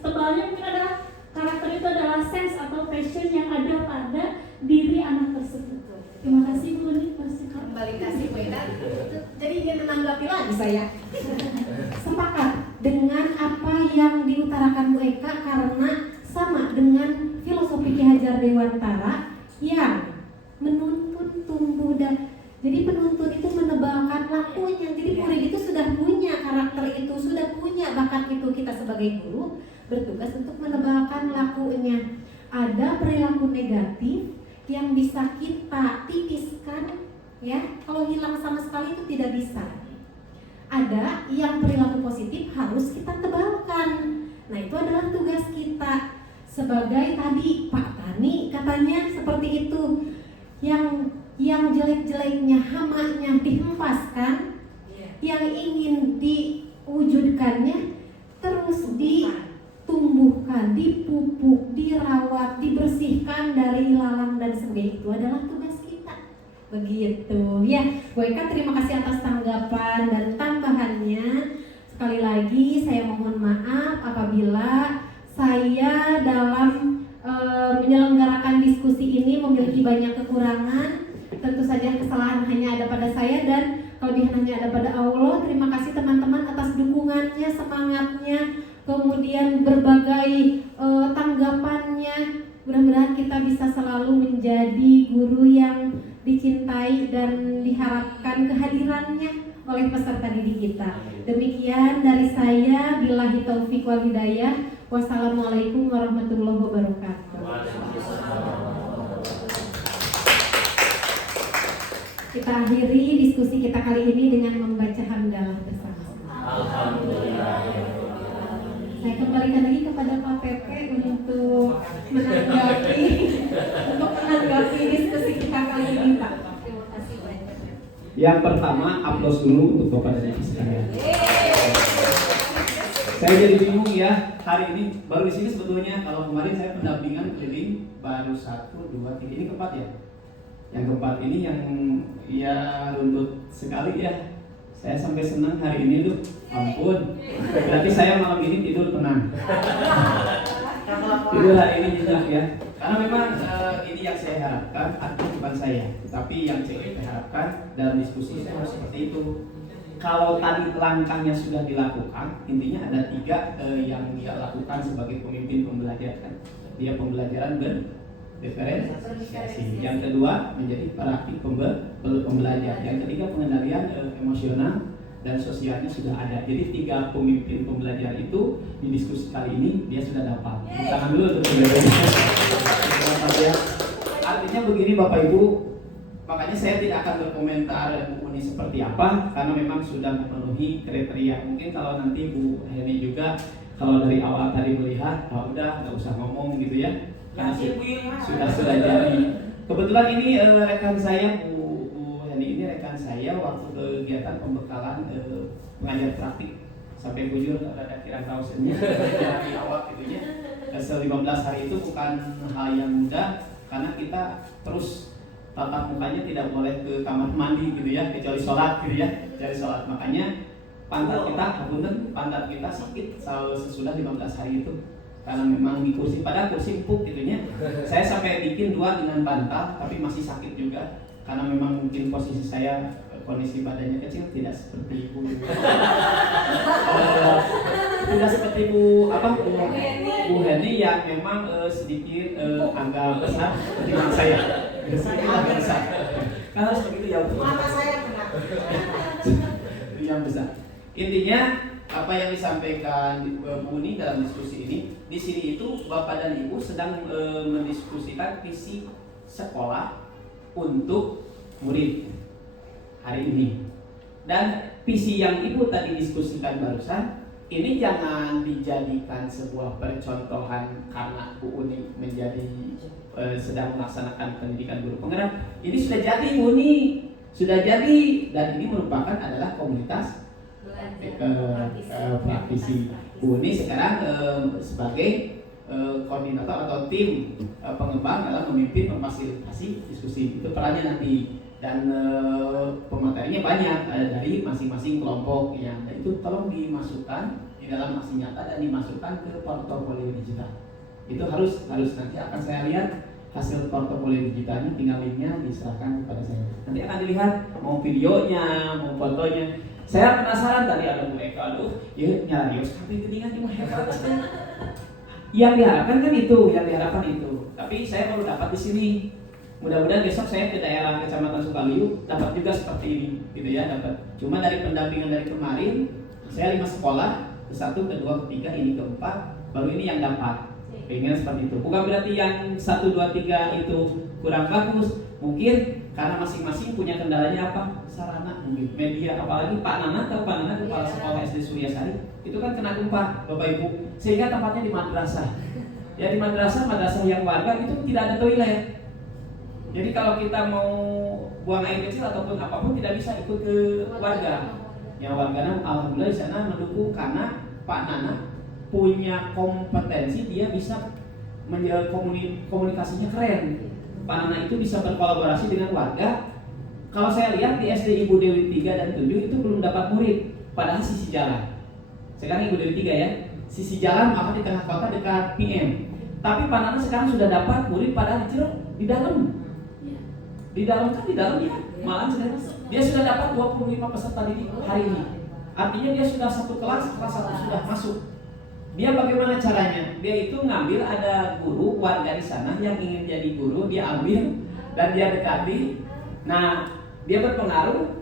tebalnya mungkin adalah karakter itu adalah sense atau passion yang ada pada diri anak tersebut. Terima kasih Bu Uni. Kembali kasih Bu Eda. Jadi ingin menanggapi lagi saya. Sepakat dengan apa yang diutarakan Bu Eka, karena sama dengan filosofi Ki Hajar Dewantara yang menuntun tumbuh dan jadi penuntun itu menebalkan lakunya. Jadi murid itu sudah punya karakter itu, sudah punya bakat itu. Kita sebagai guru bertugas untuk menebalkan lakunya. Ada perilaku negatif yang bisa kita tipiskan, ya. Kalau hilang sama sekali itu tidak bisa. Ada yang perilaku positif harus kita tebalkan. Nah, itu adalah tugas kita sebagai tadi Pak Tani katanya seperti itu. Yang jelek-jeleknya, hamanya dihempaskan, yang ingin diwujudkannya terus ditumbuhkan, dipupuk, dirawat, dibersihkan dari ilalang dan sebagainya. Itu adalah tugas kita. Begitu ya. Bu Eka, terima kasih atas tanggapan dan tambahannya. Sekali lagi saya mohon maaf apabila saya dalam menyelenggarakan diskusi ini memiliki banyak kekurangan. Tentu saja kesalahan hanya ada pada saya dan kelebihan hanya ada pada Allah. Terima kasih teman-teman atas dukungannya, semangatnya, kemudian berbagai tanggapannya. Mudah-mudahan kita bisa selalu menjadi guru yang dicintai dan diharapkan kehadirannya oleh peserta didik kita. Demikian dari saya, billahi taufik wal hidayah. Wassalamualaikum warahmatullahi wabarakatuh. Kita akhiri diskusi kita kali ini dengan membaca hamdalah bersama-sama. Alhamdulillah. Saya kembalikan lagi kepada Pak Pepe untuk menanggapi diskusi kita kali ini, Pak. Terima kasih banyak. Yang pertama, aplaus dulu untuk Bapak dan Ibu sekalian. Saya jadi bingung ya, hari ini baru di sini sebetulnya. Kalau kemarin saya pendampingan keliling baru 1, 2, 3, ini keempat ya. Yang keempat ini yang ya runtut sekali ya. Saya sampai senang hari ini tuh, ampun. Berarti saya malam ini tidur tenang. Tidur hari ini nyenyak ya. Karena memang ini yang saya harapkan, artinya bukan saya, tetapi yang saya harapkan dalam diskusi saya harus seperti itu. Kalau tadi langkahnya sudah dilakukan, intinya ada 3 yang dia lakukan sebagai pemimpin pembelajar kan. Dia pembelajaran diferensiasi. Yang kedua menjadi praktik pembelajar. Yang ketiga pengendalian emosional dan sosialnya sudah ada. Jadi 3 pemimpin pembelajar itu di diskusi kali ini dia sudah dapat. Tangan dulu untuk pembelajar. Artinya begini Bapak Ibu, makanya saya tidak akan berkomentar Bu Uni seperti apa karena memang sudah memenuhi kriteria. Mungkin kalau nanti Bu Heni juga kalau dari awal tadi melihat, udah nggak usah ngomong gitu ya. Karena sudah jadi. Kebetulan ini rekan saya Bu Heni ini rekan saya waktu kegiatan pembekalan pengajar praktik sampai bujur ada kiraan kausennya di awal gitu ya. 15 hari itu bukan hal yang mudah karena kita terus tatap mukanya tidak boleh ke kamar mandi gitu ya, kecuali sholat gitu ya, kecuali sholat. Makanya pantat kita sakit selalu sesudah 15 hari itu. karena memang di kursi, padahal kursi empuk gitunya. Saya sampai bikin 2 dengan bantal, tapi masih sakit juga karena memang mungkin posisi saya, kondisi badannya kecil, tidak seperti ibu. Tidak seperti Bu Heni yang memang sedikit agak besar ketimbang saya. Sedikit agak besar. Kan harus begitu ya Bu. Mata saya kena. Itu yang besar. Intinya apa yang disampaikan Bu Uni dalam diskusi ini, di sini itu Bapak dan Ibu sedang mendiskusikan visi sekolah untuk murid hari ini. Dan visi yang Ibu tadi diskusikan barusan, ini jangan dijadikan sebuah percontohan karena Bu Uni menjadi sedang melaksanakan pendidikan guru penggerak. Ini sudah jadi Bu Uni, sudah jadi, dan ini merupakan adalah komunitas praktisi. Bu Uni sekarang sebagai koordinator atau tim pengembang dalam memimpin memfasilitasi diskusi. Itu perannya nanti. Dan pematerinya banyak dari masing-masing kelompok yang itu tolong dimasukkan di dalam aksi nyata dan dimasukkan ke portofolio digital. Itu harus nanti akan saya lihat hasil portofolio digitalnya, tinggal linknya diserahkan kepada saya. Nanti akan dilihat mau videonya, mau fotonya. Saya penasaran tadi ada mereka, aduh, ya nyala sampai ketinggalan cuma hebat. Yang diharapkan kan itu, Tapi saya baru dapat di sini. Mudah-mudahan besok saya ke daerah Kecamatan Sukaluyu dapat juga seperti ini, gitu ya, dapat. Cuma dari pendampingan dari kemarin, saya 5 sekolah, ke-1, ke-2, ke-3, ini ke-4, baru ini yang dapat. Pengen seperti itu. Bukan berarti yang 1, 2, 3 itu kurang bagus. Mungkin karena masing-masing punya kendalanya apa? Sarana, mungkin media, apalagi Pak Nana kepala sekolah SD Suryasari, itu kan kena gempa, Bapak Ibu. Sehingga tempatnya di madrasah. Ya di madrasah yang warga itu tidak ada toilet. Jadi kalau kita mau buang air kecil ataupun apapun tidak bisa ikut ke warga. Yang warganya alhamdulillah di sana mendukung karena Pak Nana punya kompetensi, dia bisa komunikasinya keren. Pak Nana itu bisa berkolaborasi dengan warga. Kalau saya lihat di SD Ibu Dewi 3 dan 7 itu belum dapat murid, padahal sisi jalan. Sekarang Ibu Dewi 3 ya, sisi jalan maka di tengah kota dekat PM. Tapi Pak Nana sekarang sudah dapat murid padahal di dalam. Di dalam ya, malah dia sudah dapat 25 peserta didik hari ini. Artinya dia sudah satu kelas 1 sudah masuk. Dia bagaimana caranya? Dia itu ngambil ada guru warga di sana yang ingin jadi guru, dia ambil dan dia dekati. Nah, dia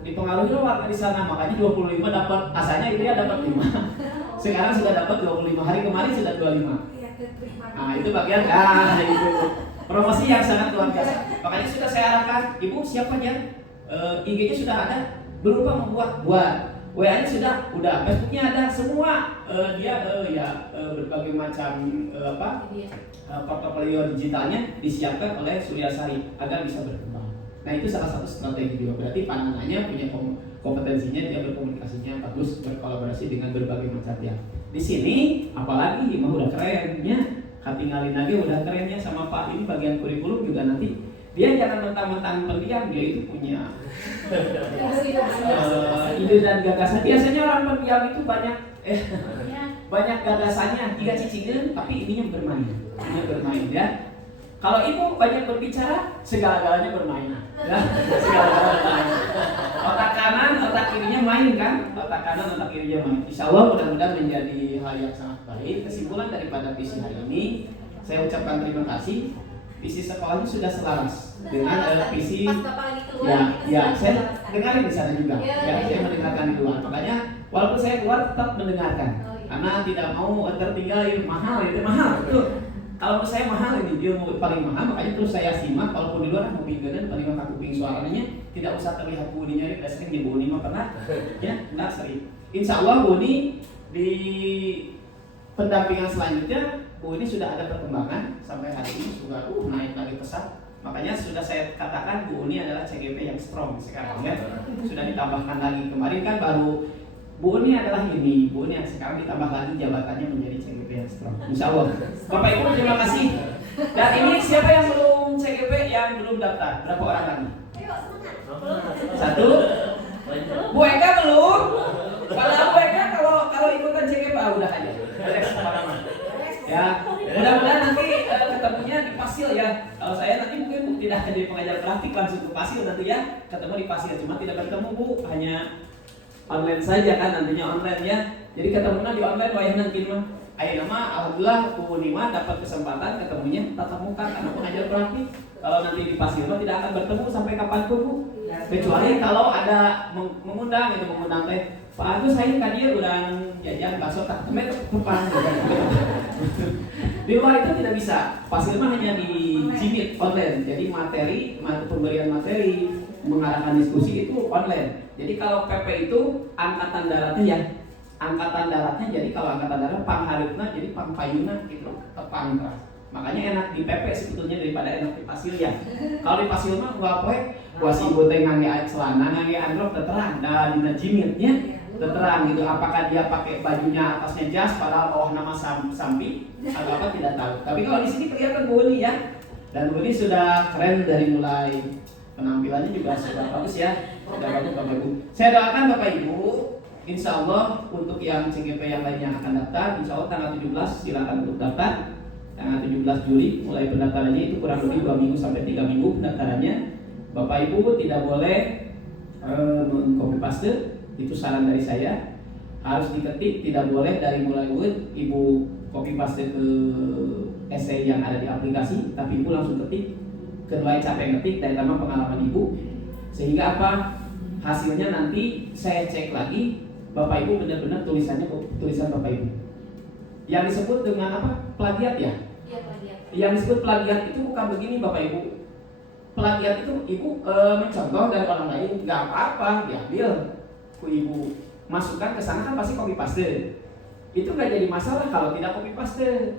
dipengaruhi warga di sana, makanya 25 dapat, asalnya itu dia dapat 5. Sekarang sudah dapat 25, hari kemarin sudah 25. Nah, itu bagian itu. Promosi yang sangat luar biasa. Makanya sudah saya arahkan, Ibu siapa aja? IG-nya sudah ada, berupa membuat WA-nya udah, Facebook-nya ada, semua dia berbagai macam portofolio digitalnya disiapkan oleh Suryasari agar bisa berkembang. Nah itu salah satu strategi juga. Berarti Pak Nananya punya kompetensinya, dia berkomunikasinya bagus, berkolaborasi dengan berbagai macam pihak. Di sini apalagi mah udah kerennya. Tinggalin lagi udah kerennya sama Pak ini bagian kurikulum juga nanti dia jangan mentang-mentang pendiam, dia itu punya ide dan gagasan. Biasanya orang pendiam itu banyak gagasannya, 3 cicingin tapi ininya bermain ya. Kalau Ibu banyak berbicara, segala-galanya bermain ya. Segala-galanya bermain. Otak kanan, otak kirinya main kan? Otak kanan, otak kirinya main. Insya Allah mudah-mudahan menjadi hal yang sangat baik. Kesimpulan daripada visi hari ini, saya ucapkan terima kasih. Visi sekolahnya sudah selaras dengan visi. Ya, saya dengarin di sana juga. Ya, saya mendengarkan di luar. Makanya walaupun saya keluar tetap mendengarkan. Karena tidak mau tertinggal mahal. Kalau saya mahal ini dia mau paling mahal, makanya terus saya simak. Kalaupun di luar mau pinggan paling maka kuping suaranya tidak usah terlihat Bu Uni nyari, sering di Bu Uni mah pernah ya, enggak sering. Insya Allah Bu Uni di pendampingan selanjutnya Bu Uni sudah ada perkembangan sampai hari ini sudah naik lagi pesat. Makanya sudah saya katakan Bu Uni adalah CGP yang strong sekarang ya. Sudah ditambahkan lagi kemarin kan baru Bu Uni adalah ini, Bu Uni yang sekarang ditambah lagi jabatannya menjadi CGP yang strong. Insya Allah. Bapak Ibu terima kasih. Dan ini siapa yang belum CGP yang belum daftar? Berapa orang lagi? 1. Bu Eka belum? Kalau Bu Eka kalau ikutan CGP udah aja. Ya. tidak jadi pengajar praktik langsung ke Pasir nanti ya, ketemu di Pasir, cuma tidak bertemu Bu, hanya online saja kan nantinya online ya. Jadi ketemunya di online wayah nanti mah. Ayo nama alhamdulillah Bu Nima dapat kesempatan ketemunya tatap muka karena pengajar praktik. Kalau nanti di Pasir mah tidak akan bertemu sampai kapanpun Bu. Kecuali kalau ada mengundang teh. Pak Agus saya tadi udah jajan bakso tak temen depan. Di luar itu tidak bisa. Pasir mah hanya di Jimit online. Jadi pemberian materi, mengarahkan diskusi itu online. Jadi kalau PP itu angkatan daratnya ya. Angkatan daratnya jadi kalau angkatan darat pangharipna jadi pangpayuna gitu, tepang keras. Makanya enak di PP sebetulnya daripada enak di Pasir ya. Kalau di Pasir mah enggak poe, kuasi ibu teh ngangge celana, ngangge androk terang da dina Jimitnya. Terang gitu, apakah dia pakai bajunya atasnya jas padahal bawah nama sampi atau apa tidak tahu. Tapi kalau di sini kelihatan Bu Uni ya, dan Bu Uni sudah keren dari mulai penampilannya juga sudah bagus ya, sudah bagus Bapak Ibu. Saya doakan Bapak Ibu, insya Allah untuk yang CGP yang lainnya akan daftar, insya Allah tanggal 17 silakan untuk daftar. Tanggal 17 Juli mulai pendaftarannya itu kurang lebih 2 minggu sampai 3 minggu pendaftarannya. Bapak Ibu tidak boleh copy paste. Itu saran dari saya, harus diketik, tidak boleh dari mulai Word Ibu copy paste ke essay yang ada di aplikasi, tapi Ibu langsung ketik, kedua capek ngetik dari nama pengalaman Ibu, sehingga apa hasilnya nanti saya cek lagi Bapak Ibu benar-benar tulisan Bapak Ibu. Yang disebut dengan apa? Plagiat ya? Iya, plagiat. Yang disebut plagiat itu bukan begini Bapak Ibu. Plagiat itu Ibu mencontoh dari orang lain, nggak apa-apa diambil. Ibu masukkan ke sana kan pasti copy paste. Itu nggak jadi masalah kalau tidak copy paste.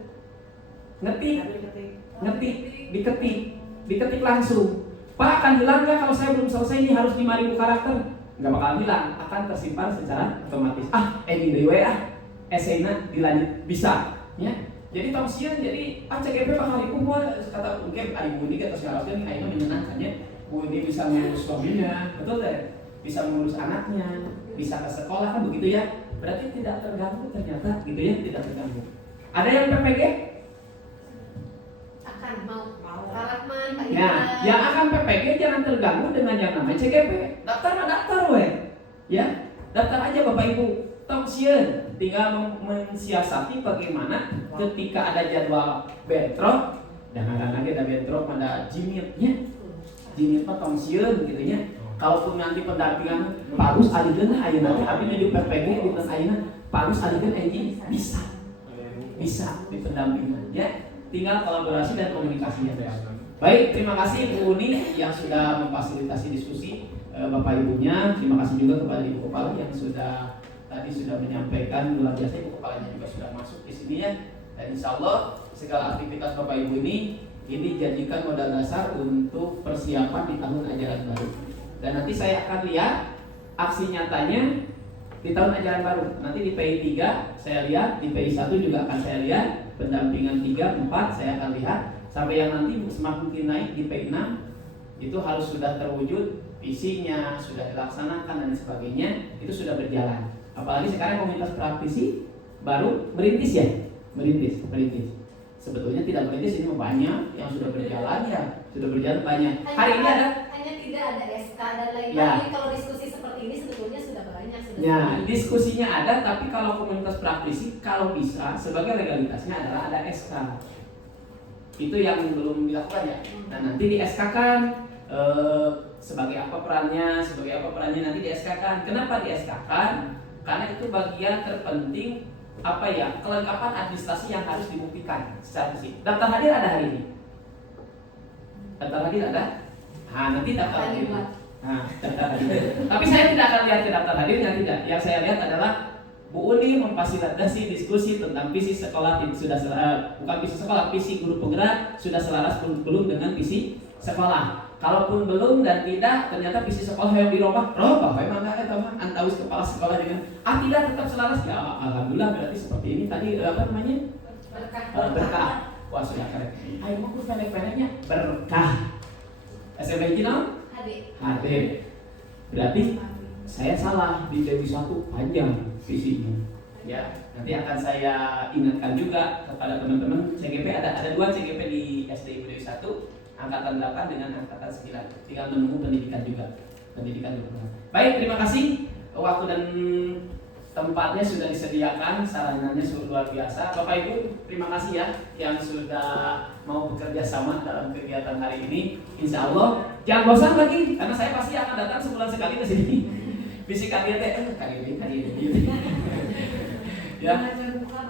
Diketik langsung. Pak akan hilang nggak kalau saya belum selesai ini harus 5.000 karakter? Nggak bakal hilang, akan tersimpan secara otomatis. Ending dari essay-nya dilanjut bisa, ya. Jadi tausiah jadi CGP bakal ribu kata mungkin Ibu ini atau sekarang ini menyenangkannya. Bu ini bisa mengurus suaminya, betul deh. Bisa mengurus anaknya, bisa ke sekolah kan begitu ya. Berarti tidak terganggu ternyata gitu ya, tidak terganggu. Ada yang PPG? Akan mau Karakman, Pak Ya, yang akan PPG jangan terganggu dengan yang namanya CGP. Daftar weh. Ya, daftar aja Bapak Ibu. Tausiah, tinggal mensiasati bagaimana ketika ada jadwal bentrok, jangan lagi ada bentrok pada Jimitnya. Jimit mah tausiah gitu ya. Kalaupun nanti pendampingan Parus alikeun ayeuna abi di PPG di tas ayeuna Parus alikeun engine bisa di pendampingan ya, tinggal kolaborasi dan komunikasinya. Baik, terima kasih Bu Uni yang sudah memfasilitasi diskusi Bapak Ibunya. Terima kasih juga kepada Ibu Kepala yang tadi sudah menyampaikan, luar biasa Ibu Kepalanya juga sudah masuk di sini ya. Dan insya Allah segala aktivitas Bapak Ibu ini jadikan modal dasar untuk persiapan di tahun ajaran baru. Dan nanti saya akan lihat aksi nyatanya di tahun ajaran baru. Nanti di PI 3 saya lihat, di PI 1 juga akan saya lihat, pendampingan 3, 4 saya akan lihat, sampai yang nanti semakin naik di PI 6 itu harus sudah terwujud, visinya sudah dilaksanakan dan sebagainya, itu sudah berjalan. Apalagi sekarang komunitas praktisi baru merintis ya, merintis. Sebetulnya tidak merintis, ini banyak yang sudah berjalan ya, sudah berjalan banyak. Hari ini ada hanya tidak ada SK dan lain-lain. Ya. Kalau diskusi seperti ini sebetulnya sudah banyak. Ya, diskusinya ada, tapi kalau komunitas praktisi kalau bisa sebagai legalitasnya adalah ada SK. Itu yang belum dilakukan ya. Nah nanti di SK kan sebagai apa perannya nanti di SK kan. Kenapa di SK kan? Karena itu bagian terpenting kelengkapan administrasi yang harus dibuktikan secara fisik. Daftar hadir ada hari ini. Daftar hadir ada? Nanti daftar hadir. Daftar hadir. Tapi saya tidak akan lihat ke daftar hadirnya, tidak. Yang saya lihat adalah Bu Uni memfasilitasi diskusi tentang visi sekolah bukan visi sekolah, visi guru penggerak sudah selaras belum dengan visi sekolah. Kalaupun belum dan tidak, ternyata visi sekolah yang dirubah, memang enggak teman antawis kepala sekolah dengan tidak tetap selaras ya. Alhamdulillah berarti seperti ini tadi berkah. Wah sudah keren. Ayo mau pendek-pendeknya berkah. SMP Cina? Hadir. Berarti saya salah di Dewi 1 panjang visinya. Ya, nanti akan saya ingatkan juga kepada teman-teman CGP ada 2 CGP di SD Dewi 1. angkatan 8 dengan angkatan 9. Tinggal menunggu pendidikan juga. Baik, terima kasih. Waktu dan tempatnya sudah disediakan, sarananya luar biasa. Bapak Ibu, terima kasih ya yang sudah mau bekerja sama dalam kegiatan hari ini. Insya Allah jangan bosan lagi, karena saya pasti akan datang sebulan sekali ke sini. Bisikan dia kali ini. Ya,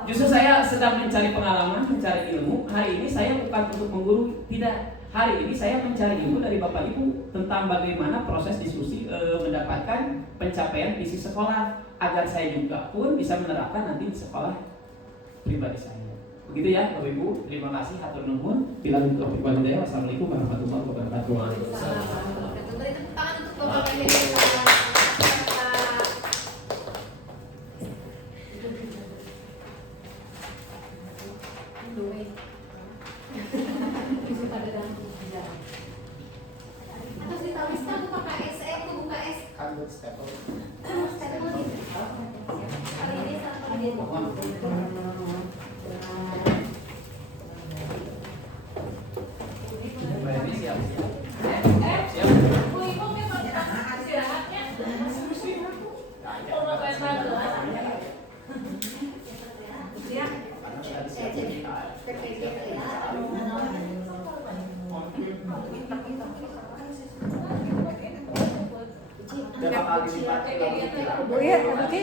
justru saya sedang mencari pengalaman, mencari ilmu. Hari ini saya bukan untuk mengguru, tidak. Hari ini saya mencari ilmu dari Bapak Ibu tentang bagaimana proses diskusi mendapatkan pencapaian visi sekolah, agar saya juga pun bisa menerapkan nanti di sekolah pribadi saya. Begitu ya Bapak Ibu, terima kasih, hatur nuhun. Bila taufiq wal hidayah. Wassalamualaikum warahmatullahi wabarakatuh. Beri tepuk tangan untuk Bapak Menhan. Atau ditawiskan tuh pakai SE tuh buka S. Stapel. Kali ini sama dia. Berapa kali dipakai? Bu ya, Bu Ci.